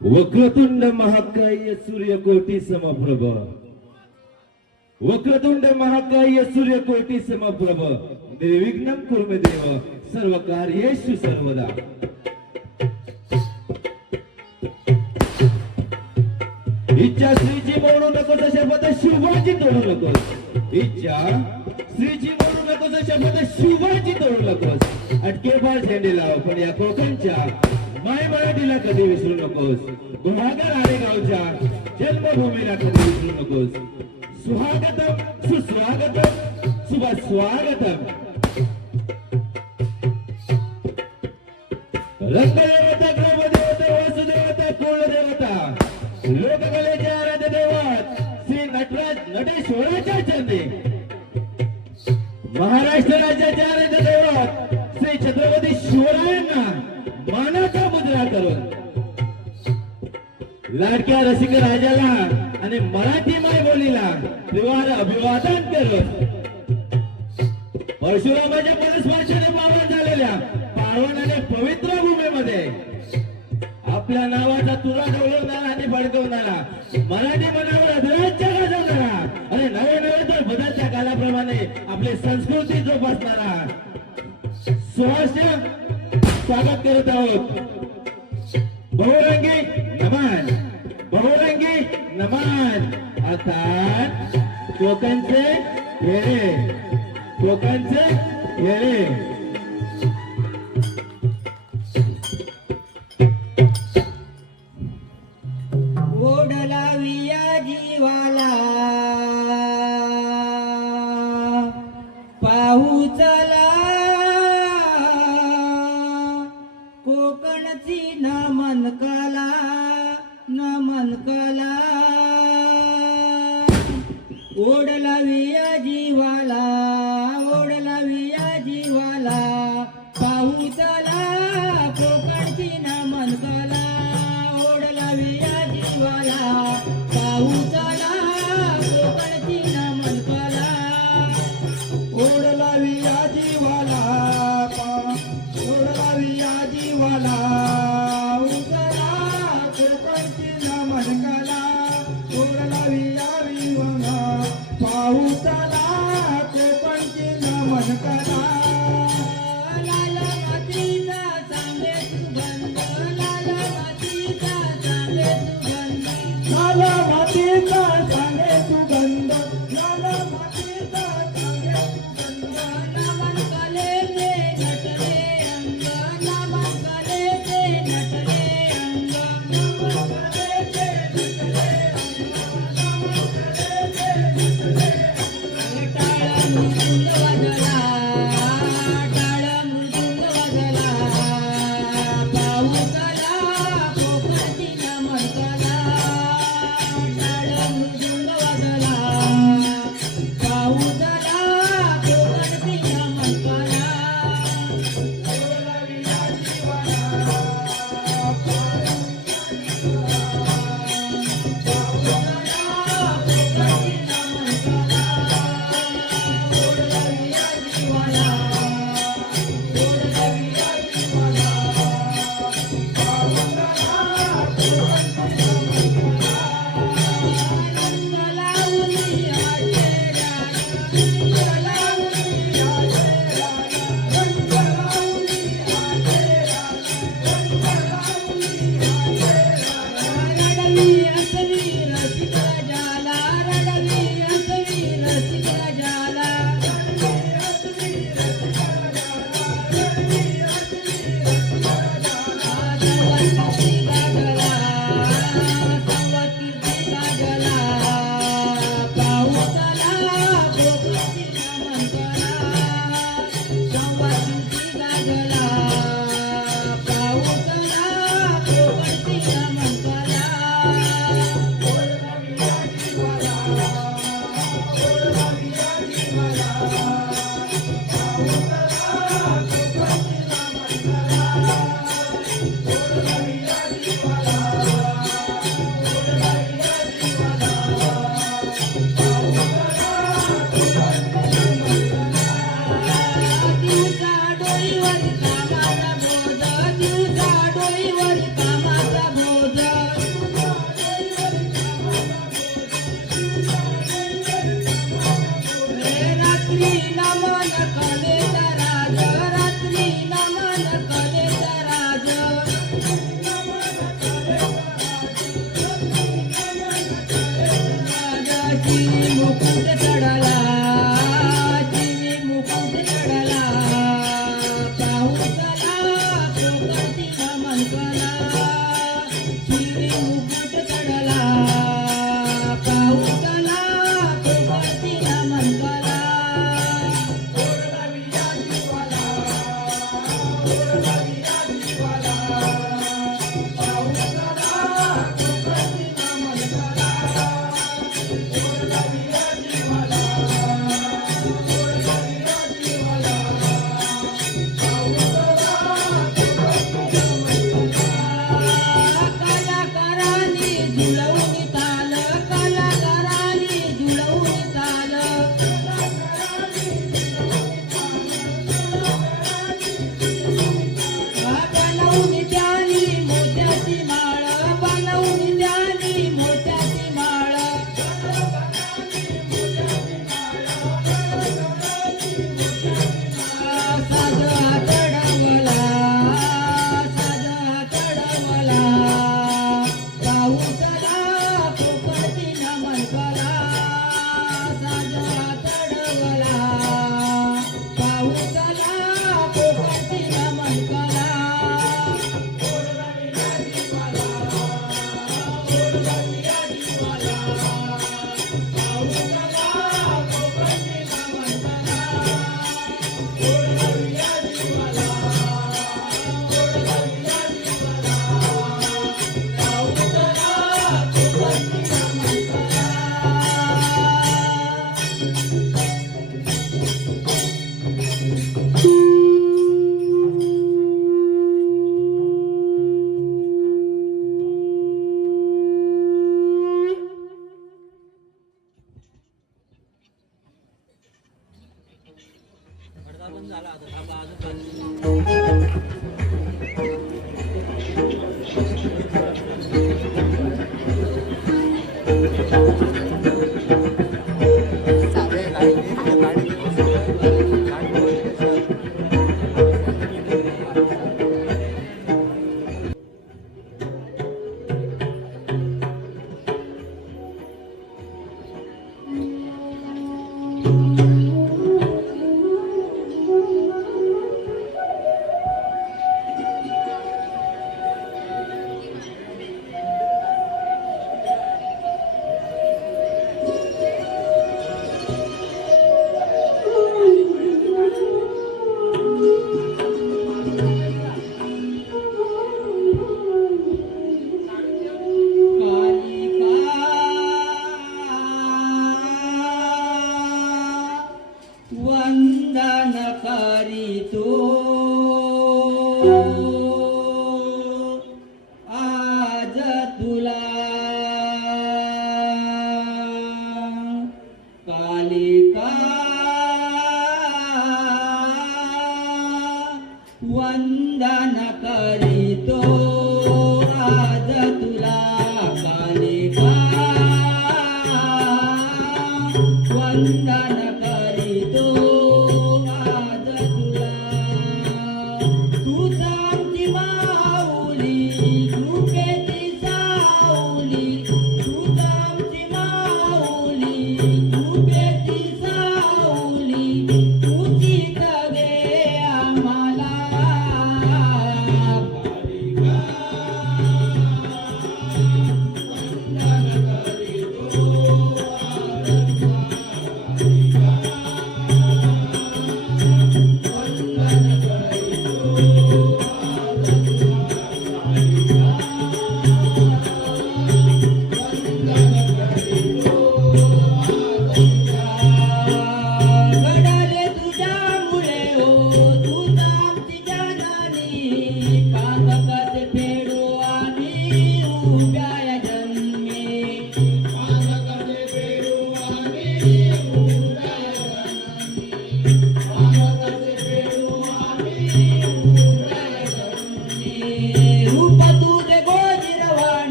वक्रतुंड महाकाय सूर्यकोटी समप्रभ, वक्रतुंड महाकाय सूर्यकोटी समप्रभ, निर्विघ्नं कुरु मे देव सर्व कार्येषु सर्वदा। इच्छा श्रीची म्हणू नकोस शपथ शुभाची तोडू नकोस, इच्छा श्रीची म्हणू नकोस शपथ शुभाची तोडू नकोस। अटके फार झेंडे लाव पण या कोकणच्या माय मराठीला कधी विसरू नकोस, गुहागर आरेगावच्या जन्मभूमीला कधी विसरू नकोस। स्वागतम सुस्वागतम शुभ स्वागतम। रंगदेवता ग्रहदेवता वासुदेवता कुलदेवता लोककलेच्या आराध्य देवात श्री नटराज नटेश्वराच्या चरणी, महाराष्ट्र राज्याच्या आराध्य देवात श्री छत्रपती शिवरायांना मानाचा मुद्रा करून, लाडक्या रसिक राजाला आणि मराठी माय बोलीला त्रिवार अभिवादन करून, परशुरामाच्या पदस्पर्शाने पावन झालेल्या पावन आणि पवित्र भूमीमध्ये आपल्या नावाचा तुरा डोलवणारा आणि फडकवणारा, मराठी मनावर अधिराज्य गाजवणारा आणि नवे नवे तर बदलत्या कालाप्रमाणे आपली संस्कृती जोपासणारा सुहास्य स्वागत करत आहोत। बहुरंगी नमन, बहुरंगी नमन। अर्थात कोकणचे हेरे, कोकणचे हेरे। ओढला विया जीवाला पाऊचला, कोकणची नमन कला, नमन कला। ओढला विया जीवाला, ओढला विया जीवाला पाऊचला, कोकणची नमन कला। ओढला विया जीवाला पाऊचला, कोकणची नमन कला। ओढला विया जीवाला, ओढला विया जीवाला उजला, कोकणची नमन कला। ओढला विया जीवाला पाऊचला, कोकणची नमन कला। लाल मातीचा चांदे सुगंध, लाल मातीचा चांदे सुगंध, लाल मातीचा चांदे सुगंध, लाल मातीचा चांदे सुगंध। नमन कलेचे नटले अंग, नमन कलेचे नटले अंग, नमन कलेचे नटले अंग, नमन कलेचे नटले अंग। टाळ मृदुंग वाजला, टाळ मृदुंग वाजला, पाऊसला, कोकणची नमन कला। टाळ मृदुंग वाजला, पाऊसला, कोकणची नमन कला। ओढला विया जीवाला, पाऊसला,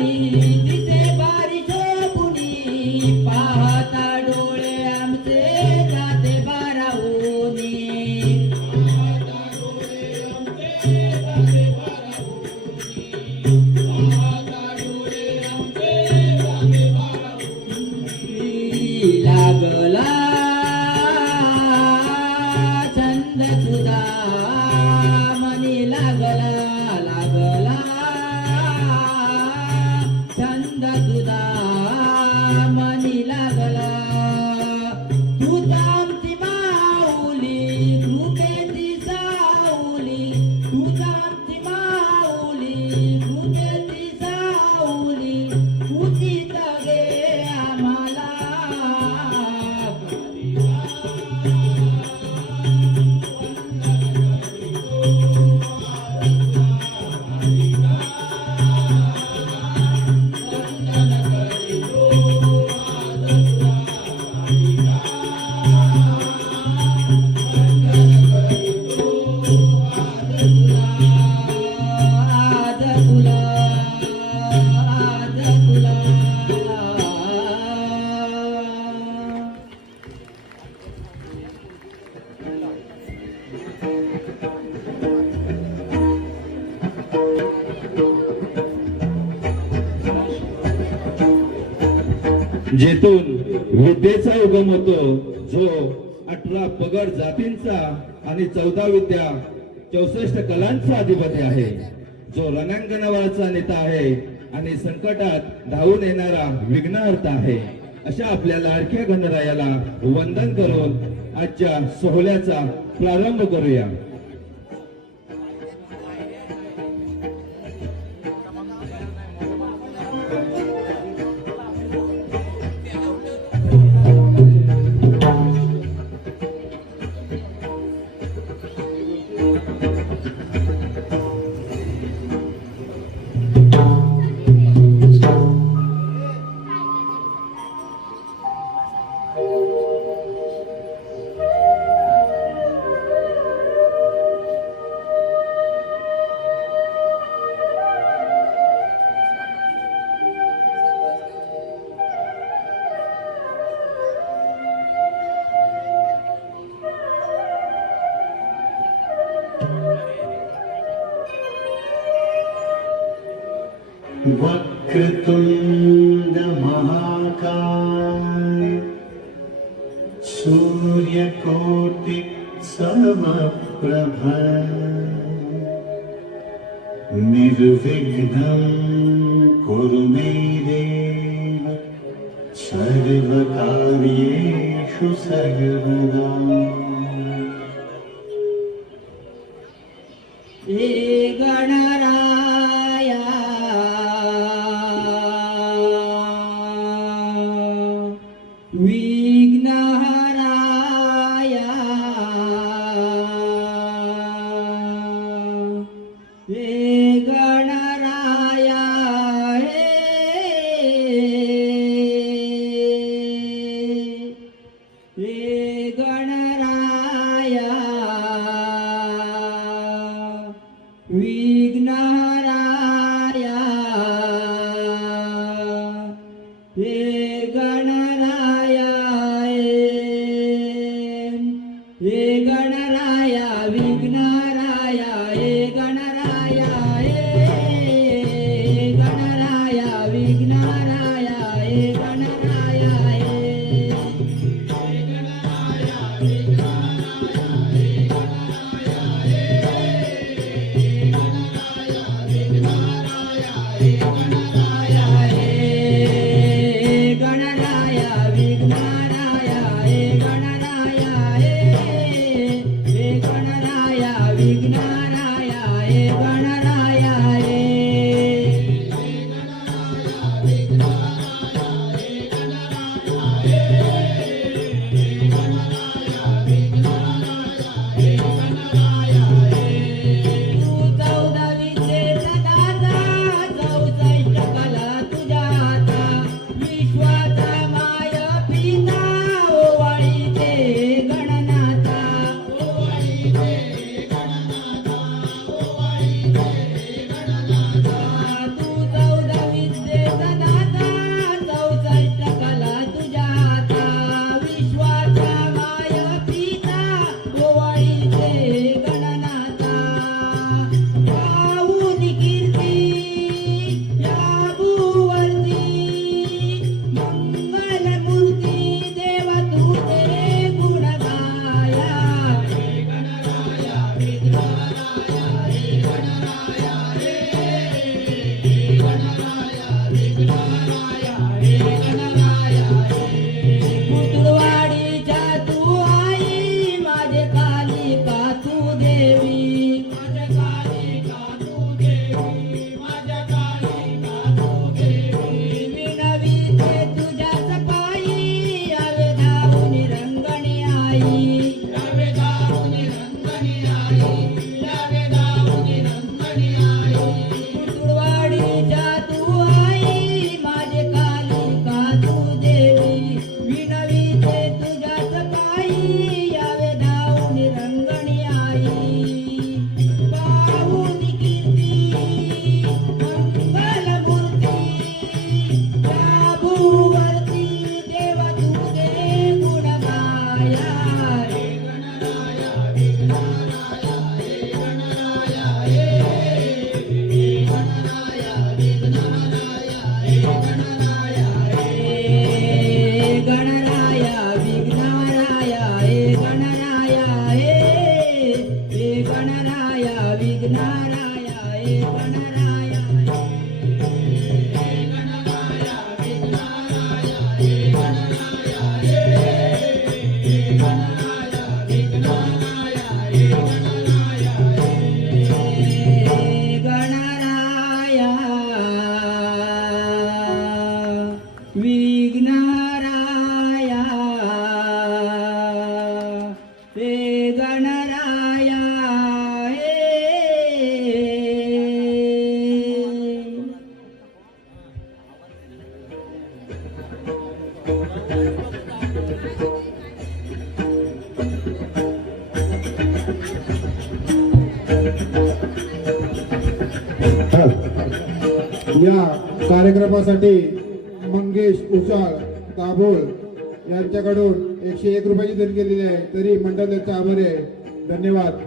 दिसे बारी शोभुनी पाहता डोळे आमचे जाते बारावूनी लागला छंद तुझा मनी लागला लागला छंद तुझा मनी लागला तुझा आमची माऊली कृपेची साऊली तुझा आमची माऊली कृपेची साऊली तुझीच गे आम्हाला आज तुला जेथून विद्येचा उगम होतो, जो 18 पगड जातींचा आणि 14 विद्या 64 कलांचा अधिपती आहे, जो रणांगणावरचा नेता आहे आणि संकटात धावून येणारा विघ्नहर्ता आहे, अशा आपल्या लाडक्या गणरायाला वंदन करून आजच्या सोहळ्याचा प्रारंभ करूया. वक्रतुंड महाकाय सूर्यकोटि समप्रभ निर्विघ्नं कुरु मे देव सर्वकार्येषु सर्वदा. हे गणराया विघ्नहराया हे गणराया हे गणराया या कार्यक्रमासाठी मंगेश उचाळ दाभोळ यांच्याकडून 101 रुपयाची देणगी केलेली आहे. तरी मंडळ त्यांचा आभारी आहे. धन्यवाद.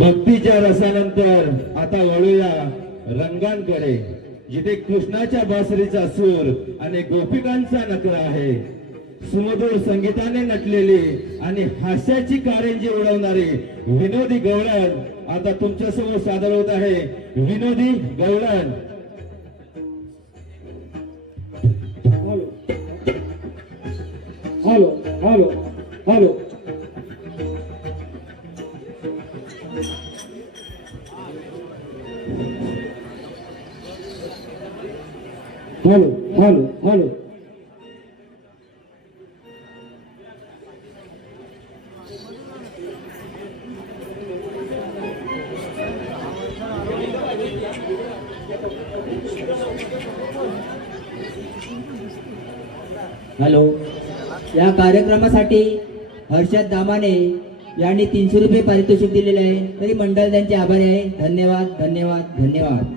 भक्तीच्या रसानंतर आता वळूया रंगांकडे, जिथे कृष्णाच्या बासरीचा सूर आणि गोपिकांचा नकळा आहे. सुमधुर संगीताने नटलेली आणि हास्याची कारंजी उडवणारी विनोदी गवळण आता तुमच्या समोर सादर होत आहे. विनोदी गवळण. Hello hello hello hello hello hello hello. या कार्यक्रमासाठी हर्षद दामाने यांनी 300 रुपये पारितोषिक दिलेले आहे. तरी मंडळ त्यांचे आभारी आहे. धन्यवाद धन्यवाद धन्यवाद.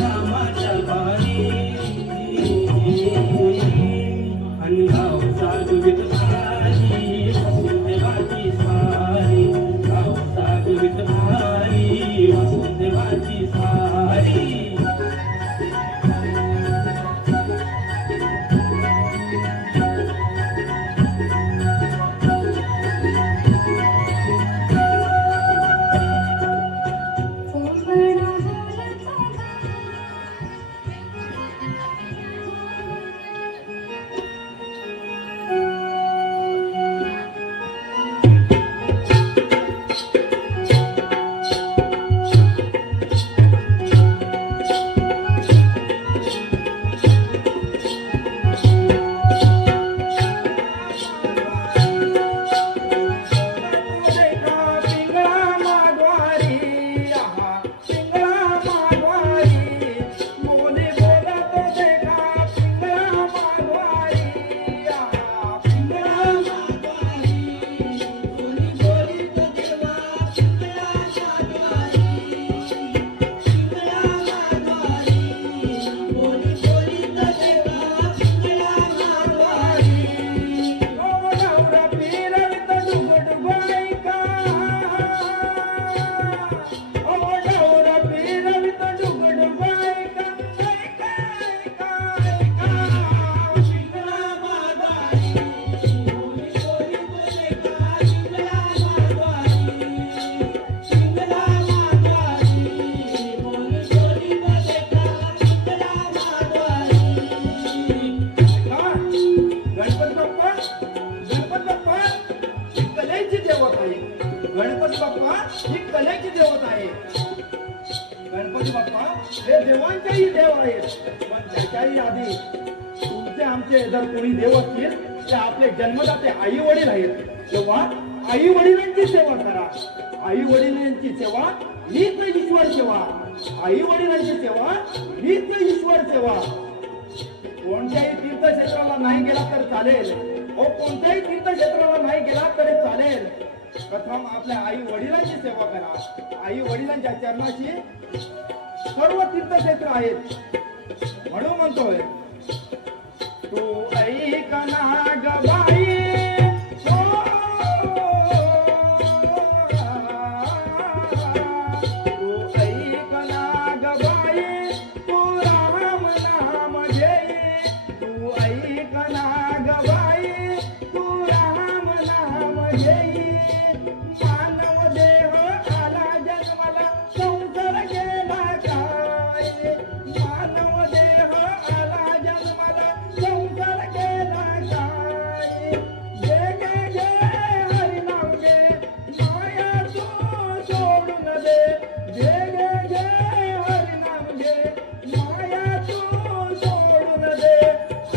रामाच्या पाणी कोणतेही देव आहेत, पण त्याच्याही आधी तुमचे आमचे जर कोणी देव असतील ते आपले जन्मदाते आई वडील आहेत. तेव्हा आई वडिलांची सेवा करा. आई वडिलांची सेवा हीच ईश्वर सेवा. आई वडिलांची सेवा हीच ईश्वर सेवा. कोणत्याही तीर्थक्षेत्राला नाही गेला तर चालेल, कोणत्याही तीर्थक्षेत्राला नाही गेला तरी चालेल. प्रथम आपल्या आई वडिलांची सेवा करा. आई वडिलांच्या चरणाशी सर्व तीर्थक्षेत्र आहेत. म्हणून म्हणतोय, तू ऐक ना ग बाई, तू ऐक ना ग बाई, तू राम नाम घेई. तू ऐक ना ग बाई, तू राम नाम घेई. मानव देह आला जन्माला, संसार गेला काय. मानव देह आला जन्माला, संसार गेला काय. घे घे घे हरिनाम घे, माया तू सोडून दे. घे घे घे हरिनाम घे, माया तू सोडून दे.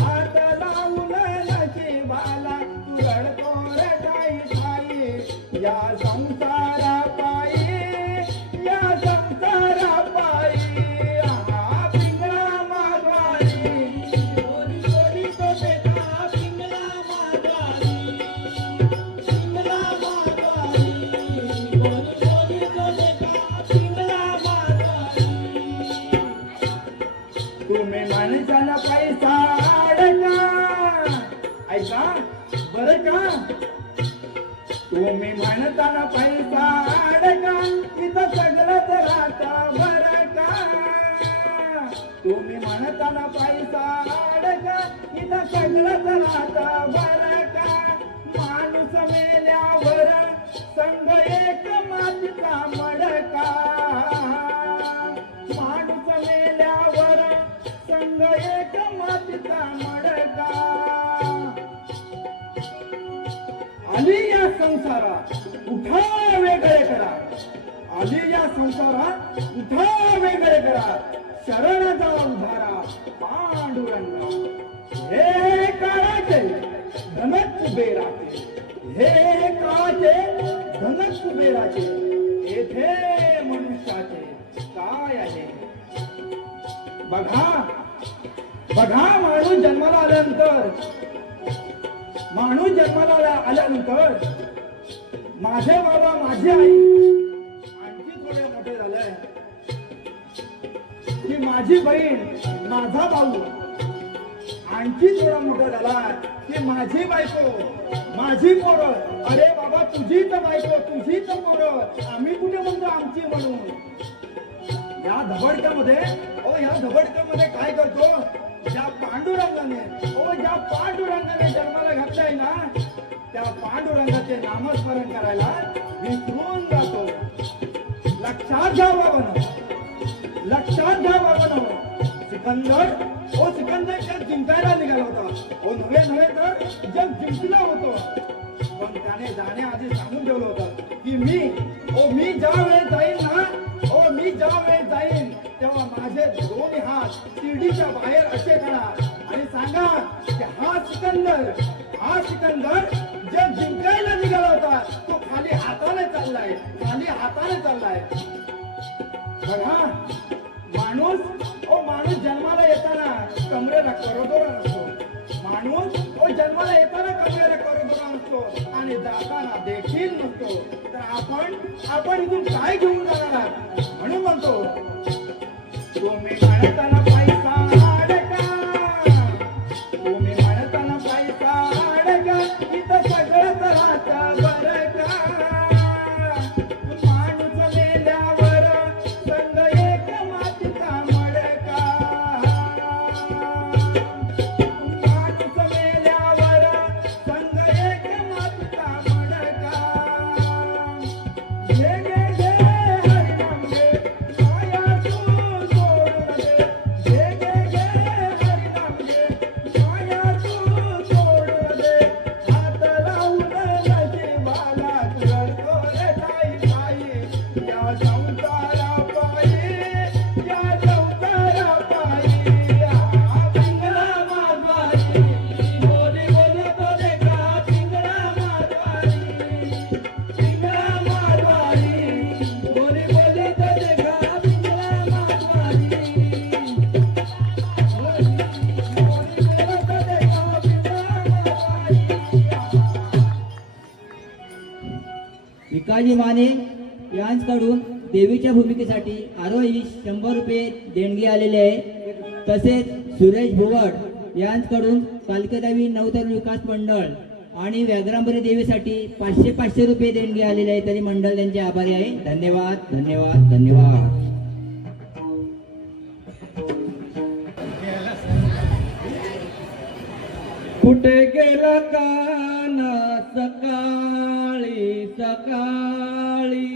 हात लावून नशिबाला, तू रडतो रडाई ठाई. या संसारा पायी, या संसारा पायी. हा पिंगळा मागवारी, चोरी चोरी तो देखा पिंगळा मागवारी. पिंगळा मागवारी, चोरी चोरी तो देखा पिंगळा मागवारी. तुम्ही माणसाला पैसा अडका, ऐका बरं का. तुम्ही म्हणताना पैसा अडका, इथं सगळंच राहतं बरं का. तुम्ही म्हणताना पैसा अडका, इथं सगळंच राहतं बरं का. माणूस मेल्यावर संग एक मातीचा मडका. माणूस मेल्यावर संग एक मातीचा मडका. आली या संसारात उठा वेगळे करा. आली या संसारात उठा वेगळे करा. शरण जावा उधारा पांडुरंगा. हे काळाचे धनक कुबेराचे, हे काळाचे धनक कुबेराचे. येथे मनुष्याचे काय आहे. बघा बघा, माणूस जन्माला आल्यानंतर, माणूस जन्माला आल्यानंतर माझे बाबा माझी आई आणखी थोडे मोठे झाले की माझी बहीण माझा भाऊ आणखी थोडा मोठा झाला की माझी बायको माझी पोरं. अरे बाबा तुझीच बायको तुझीच पोरं, आम्ही कुठे म्हणतो आमची म्हणून. या धबडक्यामध्ये काय करतो, ज्या पांडुरंगाने ज्या पांडुरंगाने जन्माला घातलाय ना, त्या पांडुरंगाचे नामस्मरण करायला विसरून जातो. लक्षात घ्या बाबांनो, लक्षात घ्या बाबांनो. सिकंदर जग जिंकायला निघाला होता. नव्हे तर जग जिंकलं होतं. पण त्याने जाण्याआधी सांगून ठेवलं होतं की मी ज्या वेळेस जाईन ना, मी ज्या वेळेस जाईन तेव्हा माझे दोन्ही हात शिर्डीच्या बाहेर असे करा आणि सांगा की हा सिकंदर जग जिंकायला निघाला होता, तो खाली हाताने चाललाय. बघा, माणूस जन्माला येताना कमरेला करदोरा नसतो. माणूस जन्माला येताना कमरेला करदोरा नसतो आणि जाताना देखील नसतो. तर आपण इथून काय घेऊन जाणार. म्हणून म्हणतो, तुम्ही म्हणताना पैसा अडका, तुम्ही म्हणताना पैसा अडका, इथं सगळंच राहतं बरं का. माणूस मेल्यावर संग एक मातीचा मडका. माणूस मेल्यावर संग एक मातीचा मडका. घे घे घे हरिनाम घे, माया तू सोडून दे. भिकाजी माने यांच्याकडून देवीच्या भूमिकेसाठी आरोही 100 रुपये देणगी आलेले आहे. तसेच सुरेश भुवड यांच्याकडून कालकादेवी नवतरुण विकास मंडळ आणि व्याघ्रांबरी देवीसाठी 500 रुपये देणगी आलेले आहे. तरी मंडळ त्यांचे आभारी आहे. धन्यवाद धन्यवाद धन्यवाद. कुठे गेला काना सकाळी सकाळी,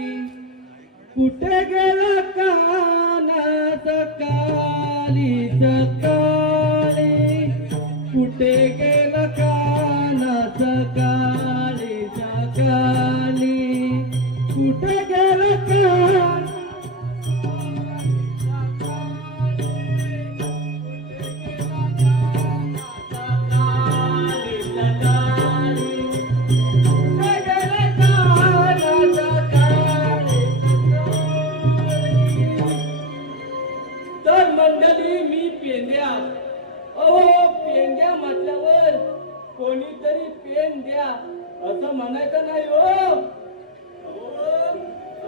कुठे गेला काना सकाळी सकाळी, कुठे गेला काना सकाळी सकाळी, कुठे गेला काना तर मंडळी मी पेंद्या. अहो पेंद्या म्हटल्यावर कोणीतरी पेन द्या असं म्हणायचं नाही हो.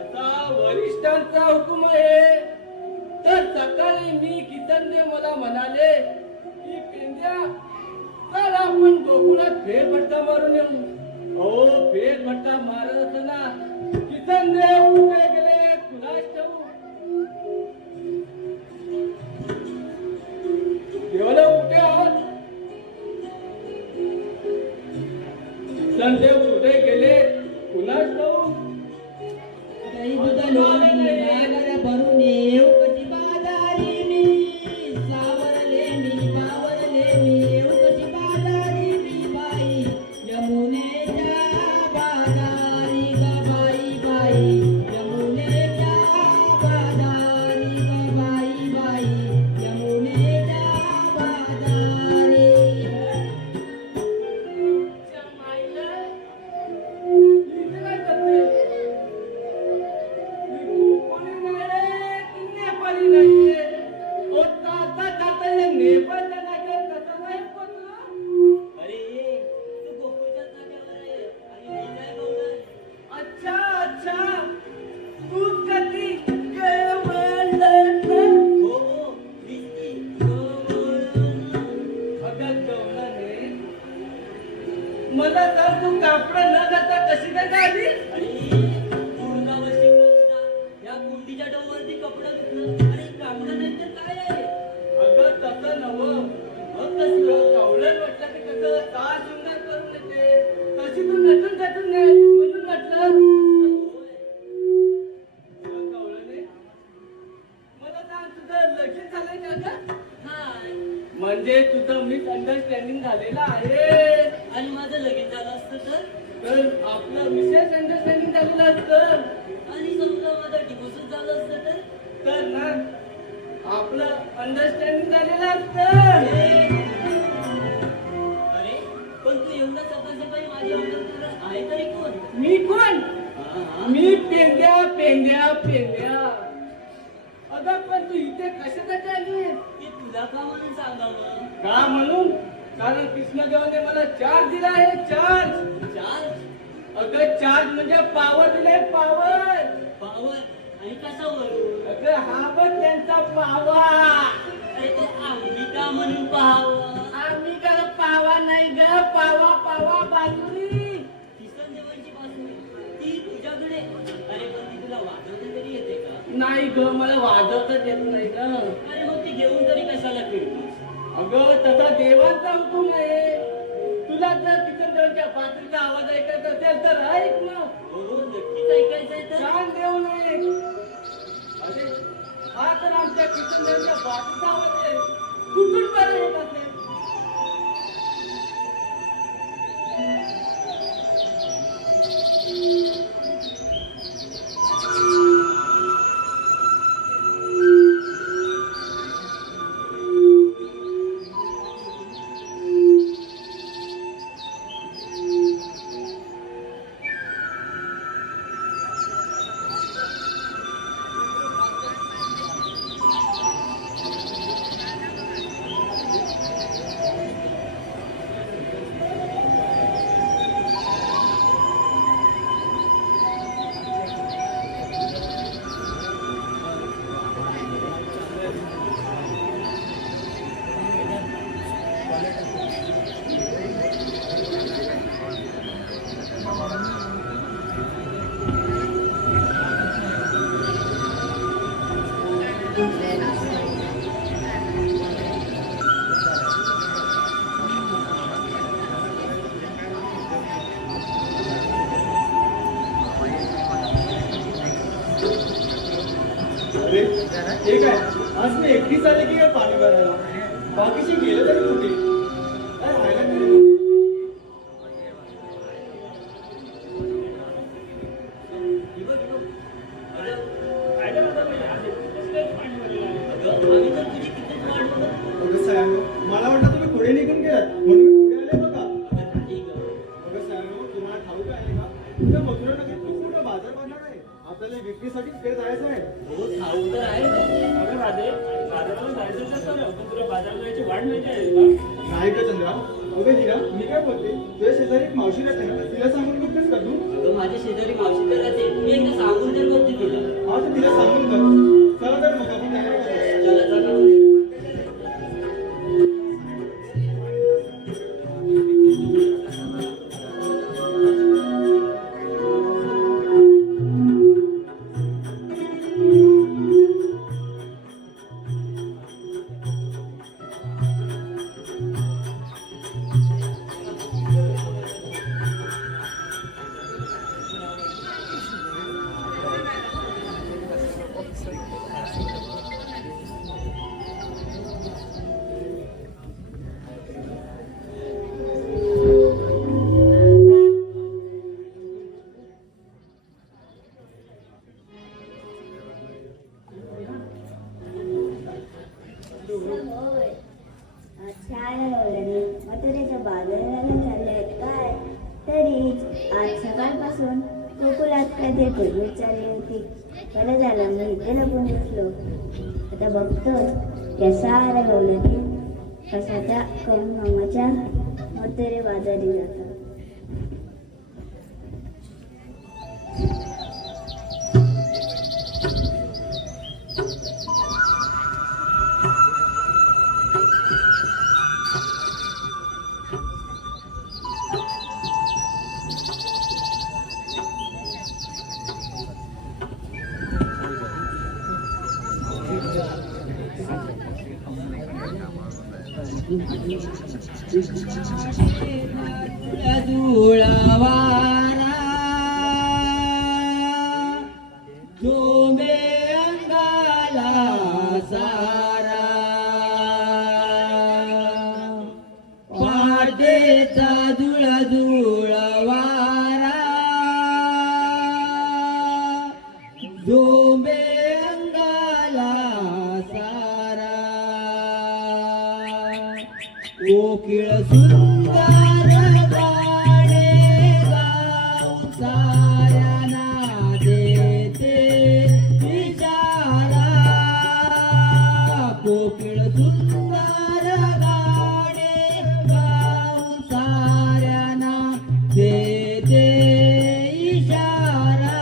आता वरिष्ठांचा हुकूम आहे. तर सकाळी मी किसनदेव मला म्हणाले की पेंद्या तर आपण गोकुळात फेरफटका मारून येऊ. अहो फेरफटका मारत असताना किसनदेव कुठे गेले कुणास ठाऊक. देवाला कुठे आहात? किसनदेव कुठे गेले कुणास ठाऊक. काही दुधा लोणी बाजारा भरून येऊ कशी बाजारी मी, सावरले मी बावरले मी येऊ कशी बाजारी मी बाई, यमुनेच्या बाजारी ग बाई बाई, यमुनेच्या बाजारी ग बाई बाई, यमुनेच्या बाजारी. मला तर तू कापड न घालता कशी काय आली? पूर्ण वर्षी या कुंडीच्या डोंवरती कपडा घेतलं. अरे कापड नाही तर काय आहे? अगं तसं नवं. मग कसलं कवळं म्हटलं की कसं का सुंदर करून येते तशी तू नटून नटून नाही म्हणून म्हटलं. कवळं मला सांग तुझं लगीन झालंय का गं? नाही. म्हणजे तुझं मिसअंडरस्टँडिंग झालेलं आहे. आणि माझं लगीन झालं असतं तर आपलं विशेष अंडरस्टँडिंग झालेलं असतं. आणि समजा माझं डिवोर्सच झालं असतं तर ना आपलं अंडरस्टँडिंग झालेलं असतं. अरे पण तू एवढा सकाळी माझी ऑर्डर करत आहे तरी कोण? मी कोण? मी पेंद्या पेंद्या पेंद्या. अगं पण तू इथे कशासाठी आली? ते तुला का म्हणून सांगावं? का म्हणून? कारण कृष्णदेवाने मला चार्ज दिला आहे. चार्ज. चार्ज? अगं चार्ज म्हणजे पावर दिलाय. पावर. पावर? आणि कशावर? अगं हा बघ त्यांचा पावा. अरे तो आम्ही का म्हणून पाहावं? आम्ही का पावा नाही ग. पावा पावा बाजूरी. किसन देवांची बासुरी ती तुझ्याकडे. अरे पण ती तुला वाजवता तरी येते का? नाही ग मला वाजवताच येत नाही ग. अरे मग ती घेऊन तरी कशाला फिरतोस? अगं तसा देवाचा हुकूम आहे. तुला जर किशनदेवाच्या बासरीचा आवाज ऐकायचा असेल तर ऐक ना. हो नक्कीच ऐकायचंय तर. छान देव नाही. अरे हा तर आमच्या किशनदेवाच्या बासरीचा आवाज आहे. कुठून बरं येत असेल? हे काय आज मी एकटीच आले की काय पाणी भरायला बाकीची गेलं तरी कुठे काय राहायला तरी कुठे? आम्ही तर तुझी कितीच वाट बघत अगं साहेब मला वाटतं तुम्ही पुढे निघून गेलात म्हणून मी पुढे आले बघा नाही ग. अगं साहेब तुम्हाला ठाऊक आहे का तुझ्या मथुरा नगरीत खूप मोठा बाजार भरणार आहे आपल्याला विक्रीसाठी तिकडे जायचं आहे हो ठाऊक तर आहे ग. अरे राधे बाजाराला जायचं नसतं ना पण तुला बाजारात जायची वाट माहिती आहे का नाही का चंद्रा अगं दिरा मी काय बोलते तुझ्या शेजारी एक मावशी राहते ना तिला सांगून बघतेस का तू अगं माझ्या शेजारी मावशी तर राहते मी एकदा सांगून तर बघते तिला. हा तर तिला सांगून बघ चला तर मग आपण तयार करूया. चला चला. होय. छान रवल्याने मथुरेच्या बाजाराला चालले आहेत काय तरीच आज सकाळपासून गोकुळात कधीपूर्वी चालली होती बरं झालं मी इथे लपून बसलो आता बघतो या साऱ्या रवल्याने कसा त्या करून मामाच्या मथुरे बाजारी जातात. धुळवारा जोमे अंगाला सारा पारदेचा धुळा धुळवारा जोमे अंगाला सारा कोकिळ सुंदर गाणे गाऊन साऱ्यांना देते इशारा कोकिळ सुंदर गाणे गाऊन साऱ्यांना देते इशारा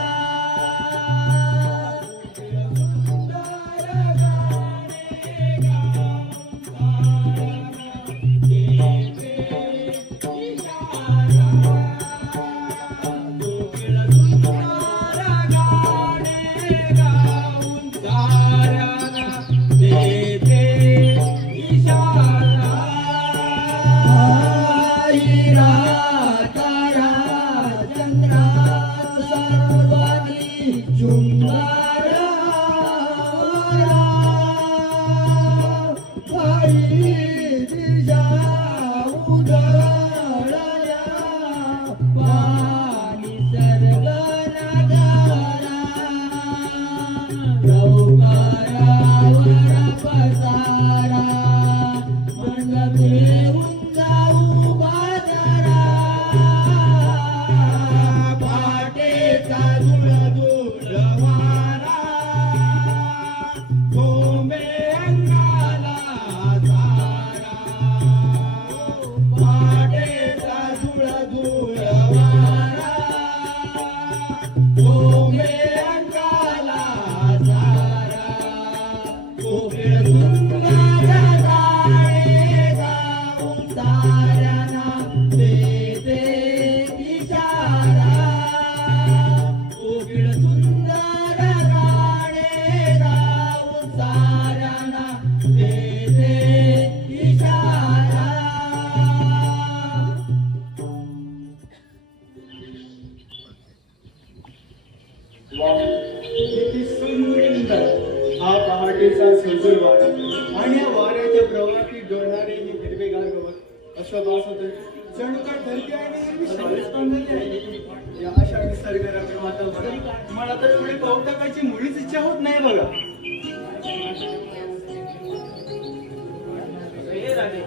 श्वास होतोय जणू काय धरती आहे आणि मी श्वास बांधलेली आहे या अशा निसर्गरम्य वातावरण मला तर पुढे पाऊल टाकायची मुळीच इच्छा होत नाही बघा. हे राणे,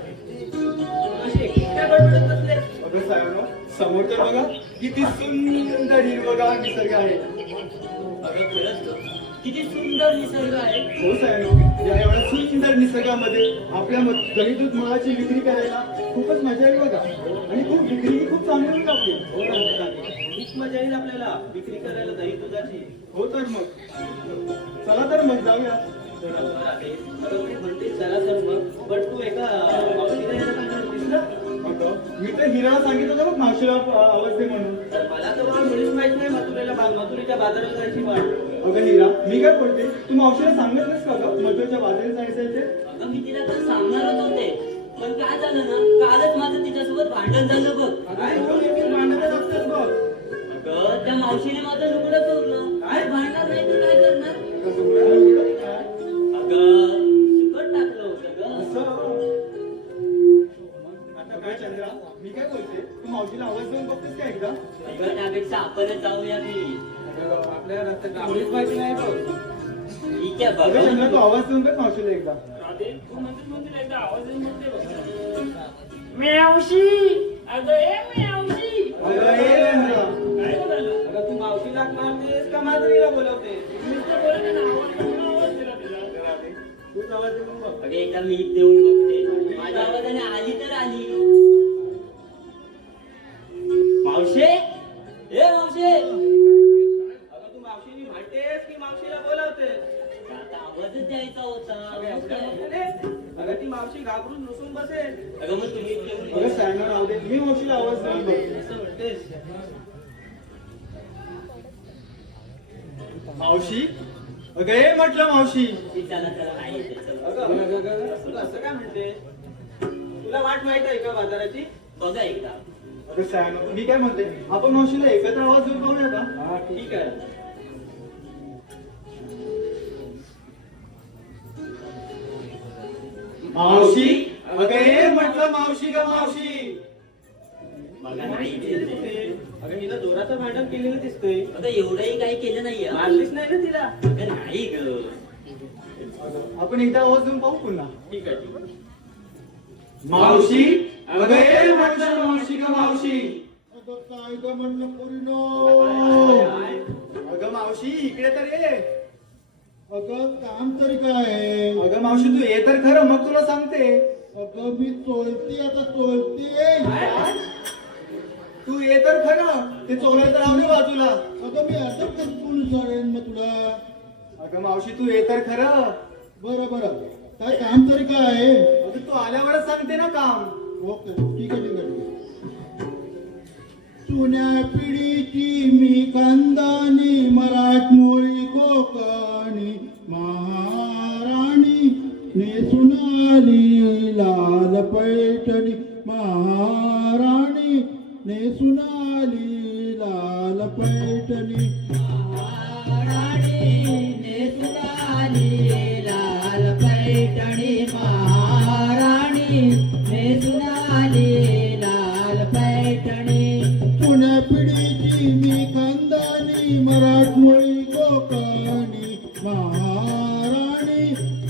अशी एकट्या बडबडत बसले. अगं साहेबांनो, समोर तर बघा किती सुंदर हिरवगार निसर्ग आहे. अगं खरंच ग, किती सुंदर निसर्ग आहे. हो साहेबांनो, या एवढ्या सुंदर निसर्गामध्ये आपल्या दही दूध मळाची विक्री करायला खूपच मजा येईल बघा. आणि खूप विक्री खूप चांगली होईल आपली. हो राणे, खूप मजा येईल आपल्याला विक्री करायला दही दुधाची. हो तर मग चला तर मग जाऊया. अगं मी म्हणते चला तर मग, पण तू एका मावशीला यायला काय म्हणतेस ना? अगं, मी तर हिराला सांगितलं होतं बघ मावशीला आवाज दे म्हणून. तर मला तर बाबा मुळीच माहित नाही मथुरेच्या बाजाराला जायची वाट. अगं हिरा, मी काय बोलते, तू मावशीला सांगितलंस का गं मधुरच्या बाजारात जायचं ते? अगं मी तिला तर सांगणारच होते, पण काय झालं ना, कालच माझं तिच्यासोबत भांडण झालं बघ. काय भांडणं लागतात बघ. अगं त्या मावशीने माझं लुगडं चोरलं. काय भांडणार नाही तर काय करणार? अगं सुकट टाकलं होतं ग. असं. आता काय चंद्रा, मी काय बोलते, तू मावशीला आवाज देऊन बघतेस का एकदा? अगं त्यापेक्षा आपणच जाऊया मी. आपल्या रस्त्यात आवडीच माहिती नाही बघ. ठीक आहे अगं चंद्रा, तू बघा. आवाज देऊन बघ मावशीला एकदा. राधे, तू म्हणते एकदा आवाज येऊन म्हणते बघ. म्यावशी, अगं ए म्यावशी. अगं ए चंद्रा. काय झालं? अगं तू मावशीला मारतेस का माधुरीला बोलवतेस? नुसतं बोलले ना, आवाज दिला तिला. तूच आवाज देऊन बघ. अगं एकदा मी देऊन बघते, माझ्या आवाजाने आली तर आली. मावशे, ए मावशे. अगं तू मावशीनी म्हणतेस की मावशीला बोलवतेस? आता आवाजच द्यायचा होता. अगं ती मावशी घाबरून रुसून बसेल. अगं मग तुम्ही देऊन अगं सांगा राहू दे, मी मावशीला आवाज देऊन बघ. असं म्हणतेस. मावशी, अगं ए म्हटलं मावशी. चला चला नाही येते चला. अगं असं काय म्हणते? तुला वाट माहित आहे का बाजाराची? बघा एकदा. अगं सांग, मी काय म्हणते, आपण मावशीला एकत्र आवाज देऊन पाहूया का? ठीक आहे. मावशी, अगं ए म्हटलं मावशी का मावशी. बघा नाही येते. अगं हिला जोराचं भांडण केलेलं दिसतंय. अगं एवढंही काही केलं नाहीये. मारलीच नाही ना तिला. अगं नाही ग. आपण एकदा आवाज देऊन पाहू पुन्हा. ठीक आहे. मावशी, अगं ए म्हटलं मावशी का मावशी. अगं काय ग म्हणलं पोरीनो. अगं मावशी इकडे तर ये. अगं काम तरी काय. अगं मावशी तू ये तर खरं, मग तुला सांगते. अगं मी चोलती आता चोलती. तू ये तर खरं, ते चोरायचं राहू दे बाजूला. अगं मी आता कसून सोडेन मग तुला. अगं मावशी तू ये तर खरं. बरं बरं, काय काम तरी काय. अगं तू आल्यावरच सांगते ना काम. ओके ठीक आहे ठीक आहे. जुन्या पिढीची मी कांदानी मराठमोळी कोकणी महाराणी नेसून आली लाल पैठणी. महाराणी नेसून आली लाल पैठणी. महाराणी नेसून आली लाल पैठणी. महाराणी नेसून आली लाल पैठणी. जुन्या पिढीची मी कांदानी मराठमोळी कोकणी महाराणी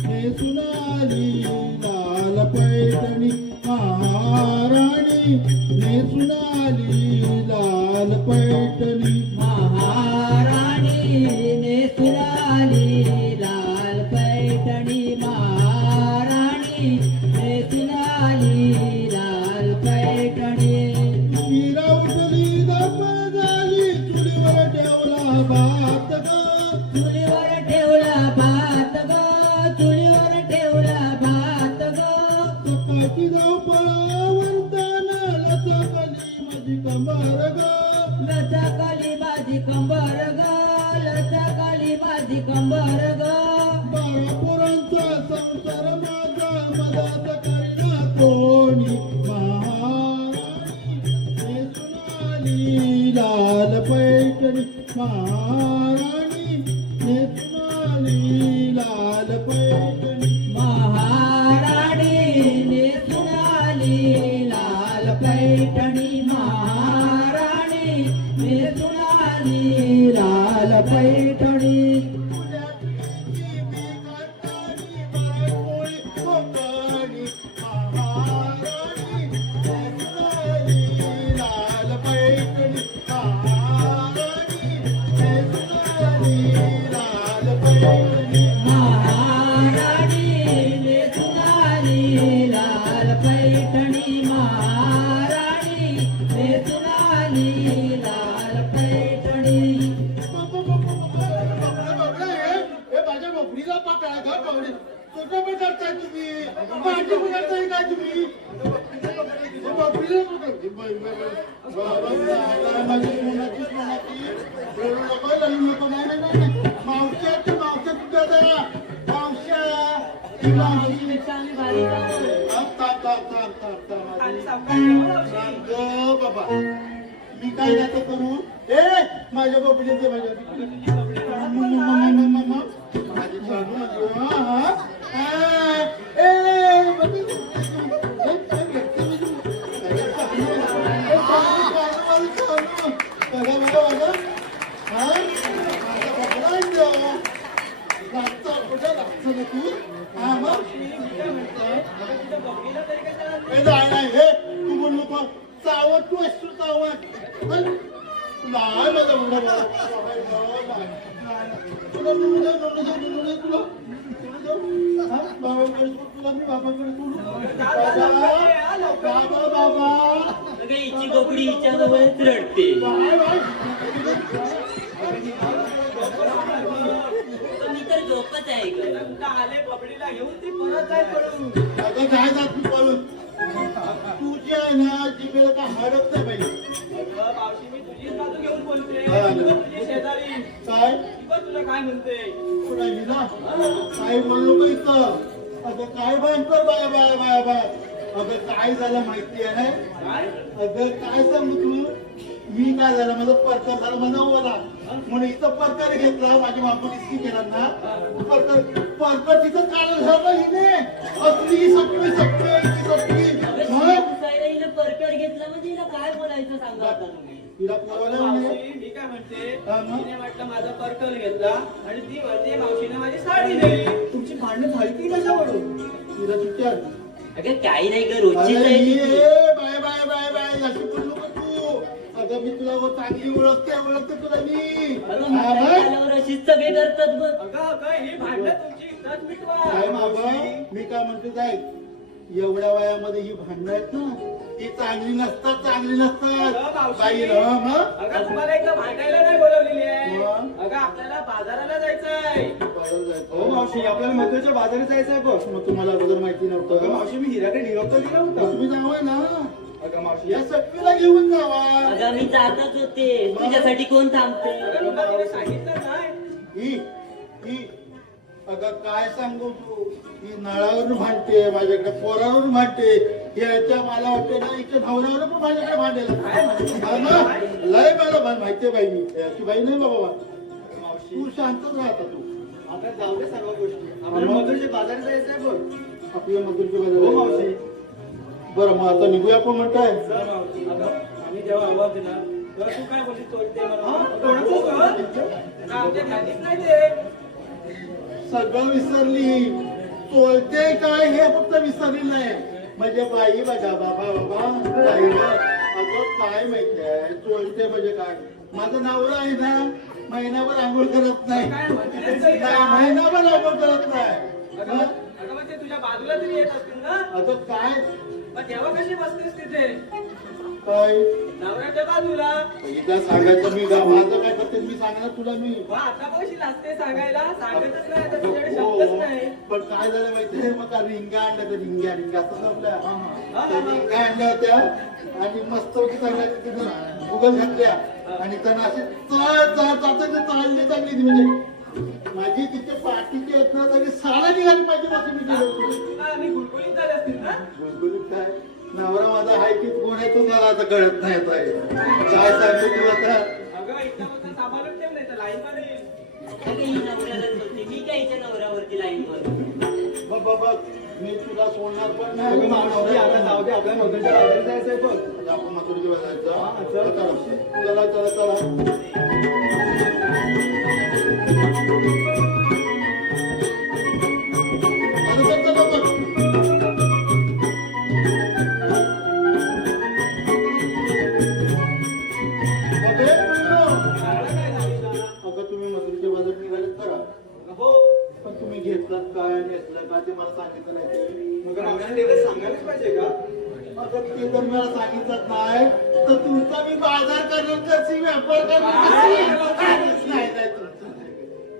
नेसून आली लाल पैठणी. महाराणी नेसून आली लाल पैठणी. महाराणी नेसून आली लाल पैठणी. महाराणी नेसून आली लाल पैठणी. शिरा उठली दफन झाली चुलीवर ठेवला भात ग. चुलीवर ठेवला भात ग. चुलीवर ठेवला भात ग. सकाळची धावपळ वरताना लचकली माझी कंबर ग. लचकली आली लाल पैठणी महाराणी नेसून आली लाल पैठणी. हे माझ्या नोकरीला पाकळा घर पाहुणे कुठं पण करताय तुम्ही माझी पण करताय काय तुम्ही नोकरीला मावश्या कुठं जरा पेक्षा आम्ही भारी बाबा मी काय जातो करू ए माझ्या बाबडीचे माझ्या माझी तू बोल नको चावत तू असतो चावत नाही माझा मुलगा सगळी हिची बोकडी हिच्या जवळच रडते. मी तर झोपच आहे ग. आले बबडीला घेऊन ती परत जाय पडून. अगं काय जात तू पळून तुझ्या ना जिभेला का हडत नाही पाहिजे. अगं मावशी मी तुझीच बाजू घेऊन बोलते. हा. तुझी शेजारी काय ती पण तुला काय म्हणते. कुणाली ना काय बोललो का इथं अगं काय bye bye bye bye bye अगं काय झालं माहिती आहे काय अगं काय सांगू तू मी काय झालं माझं परकर झालं माझा ओला म्हणून इथं परकर घेतला माझ्या बापूने केला ना परकर तिथं कारण झालं हिने असली सपली हिने परकर घेतला म्हणजे हिला काय बोलायचं सांगा आता तुम्ही. तिला पोहायला मावशी मी काय म्हणते हा, मग? तिने म्हटलं माझा पर्कल घेतला आणि ती म्हणते मावशीने माझी साडी दिली. तुमची भांडण झाली ती कशावरून. तिला विचार अगं काही नाही ग रोजची अरे आहे ये, ती. बाय बाय बाय बाय अशी बोलू नको तू अगं मी तुला चांगली ओळखते तुला मी अगं हा, म्हातारी बाय. झाल्यावर अशीच सगळे करतात बघ. अगं ही भांडण तुमची इज्जत मिटवा. काय मागं मी काय म्हणते जाय एवढ्या वयामध्ये ही भांडणं आहेत ना ही चांगली नसतात अगं मावशी. बाई ना मग अगं तुम्हाला एकदा भांडायला नाही बोलवलेली आहे. मग? अगं आपल्याला बाजाराला जायचंय. बाजारात जायचं. हो मावशी आपल्याला मथुरेच्या बाजारात जायचंय बघ. मग तुम्हाला अगोदर माहिती अगं नव्हतं मावशी मी हिराकडे निरोप तर दिला होता. तुम्ही जावंय ना अगं मावशी या सटवीला घेऊन जावा अगं मी जातच होते तुझ्यासाठी कोण थांबते. अगं तुला तिने सांगितलं नाही. ही अगं काय सांगू तू ही नळावरून भांडते माझ्याकडे पोरावरून भांडते याच्या मला वाटते ना इथे नवऱ्यावर पण माझ्याकडे भांडेल लय मला माहितीये बाई मी याची बाई नाही बाबा तू शांतच राहता तू आता जाऊ दे सर्व गोष्टी. आपल्याला मथुरेच्या बाजारात जायचंय बघ. आपल्या मधुरची हो मावशी. बाजार बरं मग आता निघूया आपण म्हणताय चल मावशी. अगं आम्ही जेव्हा आवाज दिला तेव्हा तू काय बोलली चोरते मला. कोणाचं चोर? आमच्या खालीच नाही ते. सगळं विसरली चोलते काय हे फक्त विसरली नाही म्हणजे बाई बघा बाबा बाई अगं काय माहितीये चोलते म्हणजे काय माझा नवरा आहे ना महिनाभर आंघोळ करत नाही महिनाभर आंघोळ करत नाही अगं मग ते तुझ्या बाजूला तरी येत असतील ना. अगं काय मग तेव्हा कशी बसतेस तिथे काय नवऱ्याच्या बाजूला. एकदा सांगायचं मी माझं काय करते मी सांगणार तुला मी मग आता कशी लागते सांगायला. सांगतच नाही आता तुझ्याकडे शब्दच नाही. पण काय झालं माहितीये मग त्या रिंगा आणल्या त्या रिंग्या असतात आपल्या हा, त्या हा. रिंगा आणल्या होत्या आणि मस्त सांगायचं गुगल घातल्या आणि त्यांना असे चालली चांगली म्हणजे माझी तिथे पाठीची आहेत ना तरी साला निघाली पाहिजे असं मी केलं होतं. तुला आणि गुलगुलीत झाले असतील ना. गुलगुलीत काय नवरा माझा हाय की कोण आहे तो मला आता कळत नाही आता हे. काय सांगतो तू आता अगं इथं फक्त सांभाळून ठेव नाही तर लाईन मध्ये. अगं ही नवऱ्यालाच होती मी काय हिच्या नवऱ्यावरती लाईन वर. बघ बाबा मी तुला सोडणार पण अगं मावशी आता नाही जाऊ दे आपल्याला मथुरेच्या बाजारात जायचंय बघ. आपण मथुरेच्या बाजारात हा, जाऊ. चल. चला चला चला चला, चला, चला. अबे, काय झाली तुला? अगं तुम्ही मथुरेच्या बाजारात निघालेत करा हो पण तुम्ही घेतलात काय नेसलं काय ते मला सांगितलं नाही ते. मग आम्ही मागण्या दिल्या सांगायलाच पाहिजे का? अगं ते जर मला सांगितलं नाही तर तुमचा मी बाजार करणार कशी व्यापार करणार नाही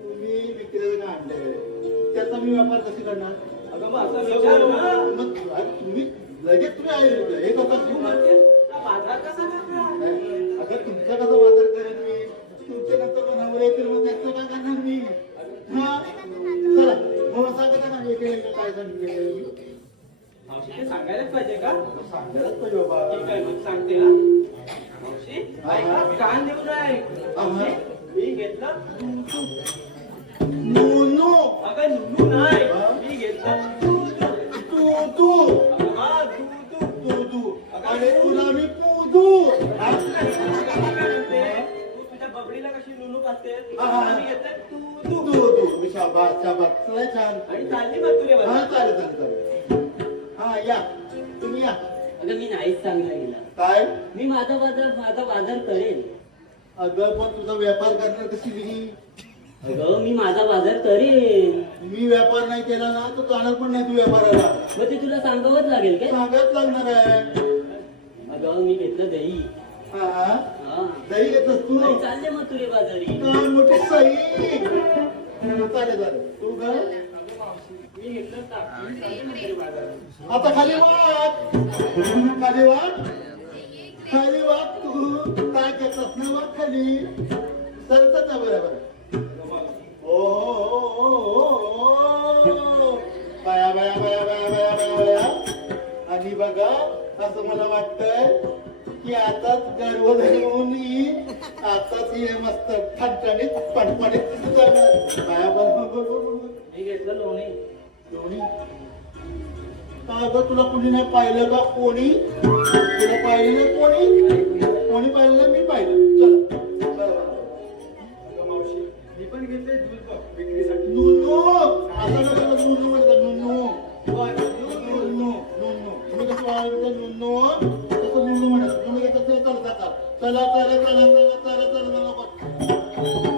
तुम्ही विक्रेता आणले त्याचा मी व्यापार कशी करणार? अगं मग असं विचार ना. मग तुम्ही लगेच तुम्ही आहे हे कसं तू म्हणते बाजार कसा करणार? अगं तुमचा कसा बाजार करेन मी तुमच्या नंतर नवरे येतील मग त्याचं काय करणार मी? हा चला मग सांगता ना एक काय सांगितलं मी मावशी ते सांगायलाच पाहिजे का? सांगायलाच पाहिजे बाबा. ठीक आहे मग सांगते हा. मावशी ऐका, कान देऊ नाही. मावशी, मी घेतलं नो अगं नुनू नाही, मी घेतलं तू तू अगं हा, तू आणि तुला मी पूजू तू तुझ्या बबडीला कशी नुनू पाहते मी घेतलं तू शाबास शाबास लय छान आणि चालली मग तुझे हा चालेल चालेल चालेल हा या तुम्ही या अगं मी नाहीच सांगला गेला. काय मी माझा बाजार करेन. अगं पण तुझा व्यापार करणार कशी मी अगं मी माझा बाजार करेन. मी व्यापार नाही केला ना तर जाणार पण नाही तू व्यापाराला मग ते तुला सांगावंच लागेल काय? सांगायच लागणार आहे अगं मी घेतलं दही. हा हा दही घेतोस तू नाही चालले मग तुरे बाजारी. काय मोठी सई चालेल चालेल तू काय मी घेतलं ताक, मी चालले मग तुझे बाजारात. आता खाली वाट खाली वाट खाली वाट तू काय घेतोस ना वाट खाली सरतात ना बरोबर बाया बाया बाया बाया बाया बाया बाया आणि बघा असं मला वाटतंय की आताच गर्भधारी होऊन येईल आताच ये मस्त ठणठणीत पणपणीत दिसत जाणार बाया बरोबर मी घेतलं लोणी. दोन्ही का ग तुला कोणी नाही पाहिलं का कोणी तुला पाहिलं नाही कोणी पाहिलं नाही मी पाहिलं चला अगं मावशी, मी पण घेतले दूध बघ विक्रीसाठी. नुनू आता नका नुनू म्हणतात नुनू नुनू तुम्ही कसं वाढवता नुनू तसं नुनू म्हणत तुम्ही कसं चालता चला चला चला चला चला चला नको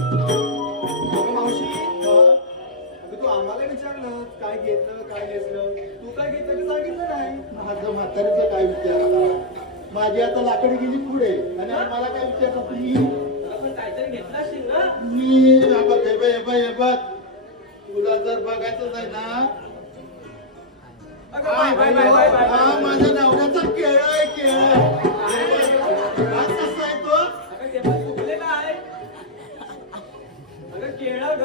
अगं मावशी, अगं तू आम्हाला विचारलं काय घेतलं काय नेसलं, तू काय घेतलं ते सांगितलं नाही. माझं म्हातारीचं काय विचार माझी आता लाकडी गेली पुढे आणि मला काय विचारता तुम्ही आपण काहीतरी घेतलं असेल ना. मी बघ हे बघ तुला जर बघायचंच आहे ना अगं bye bye bye bye bye हा माझ्या नवऱ्याचा केळ आहे केळ कसा आहे तो अगं ते पण चुकलेलं आहे. अगं केळं ग.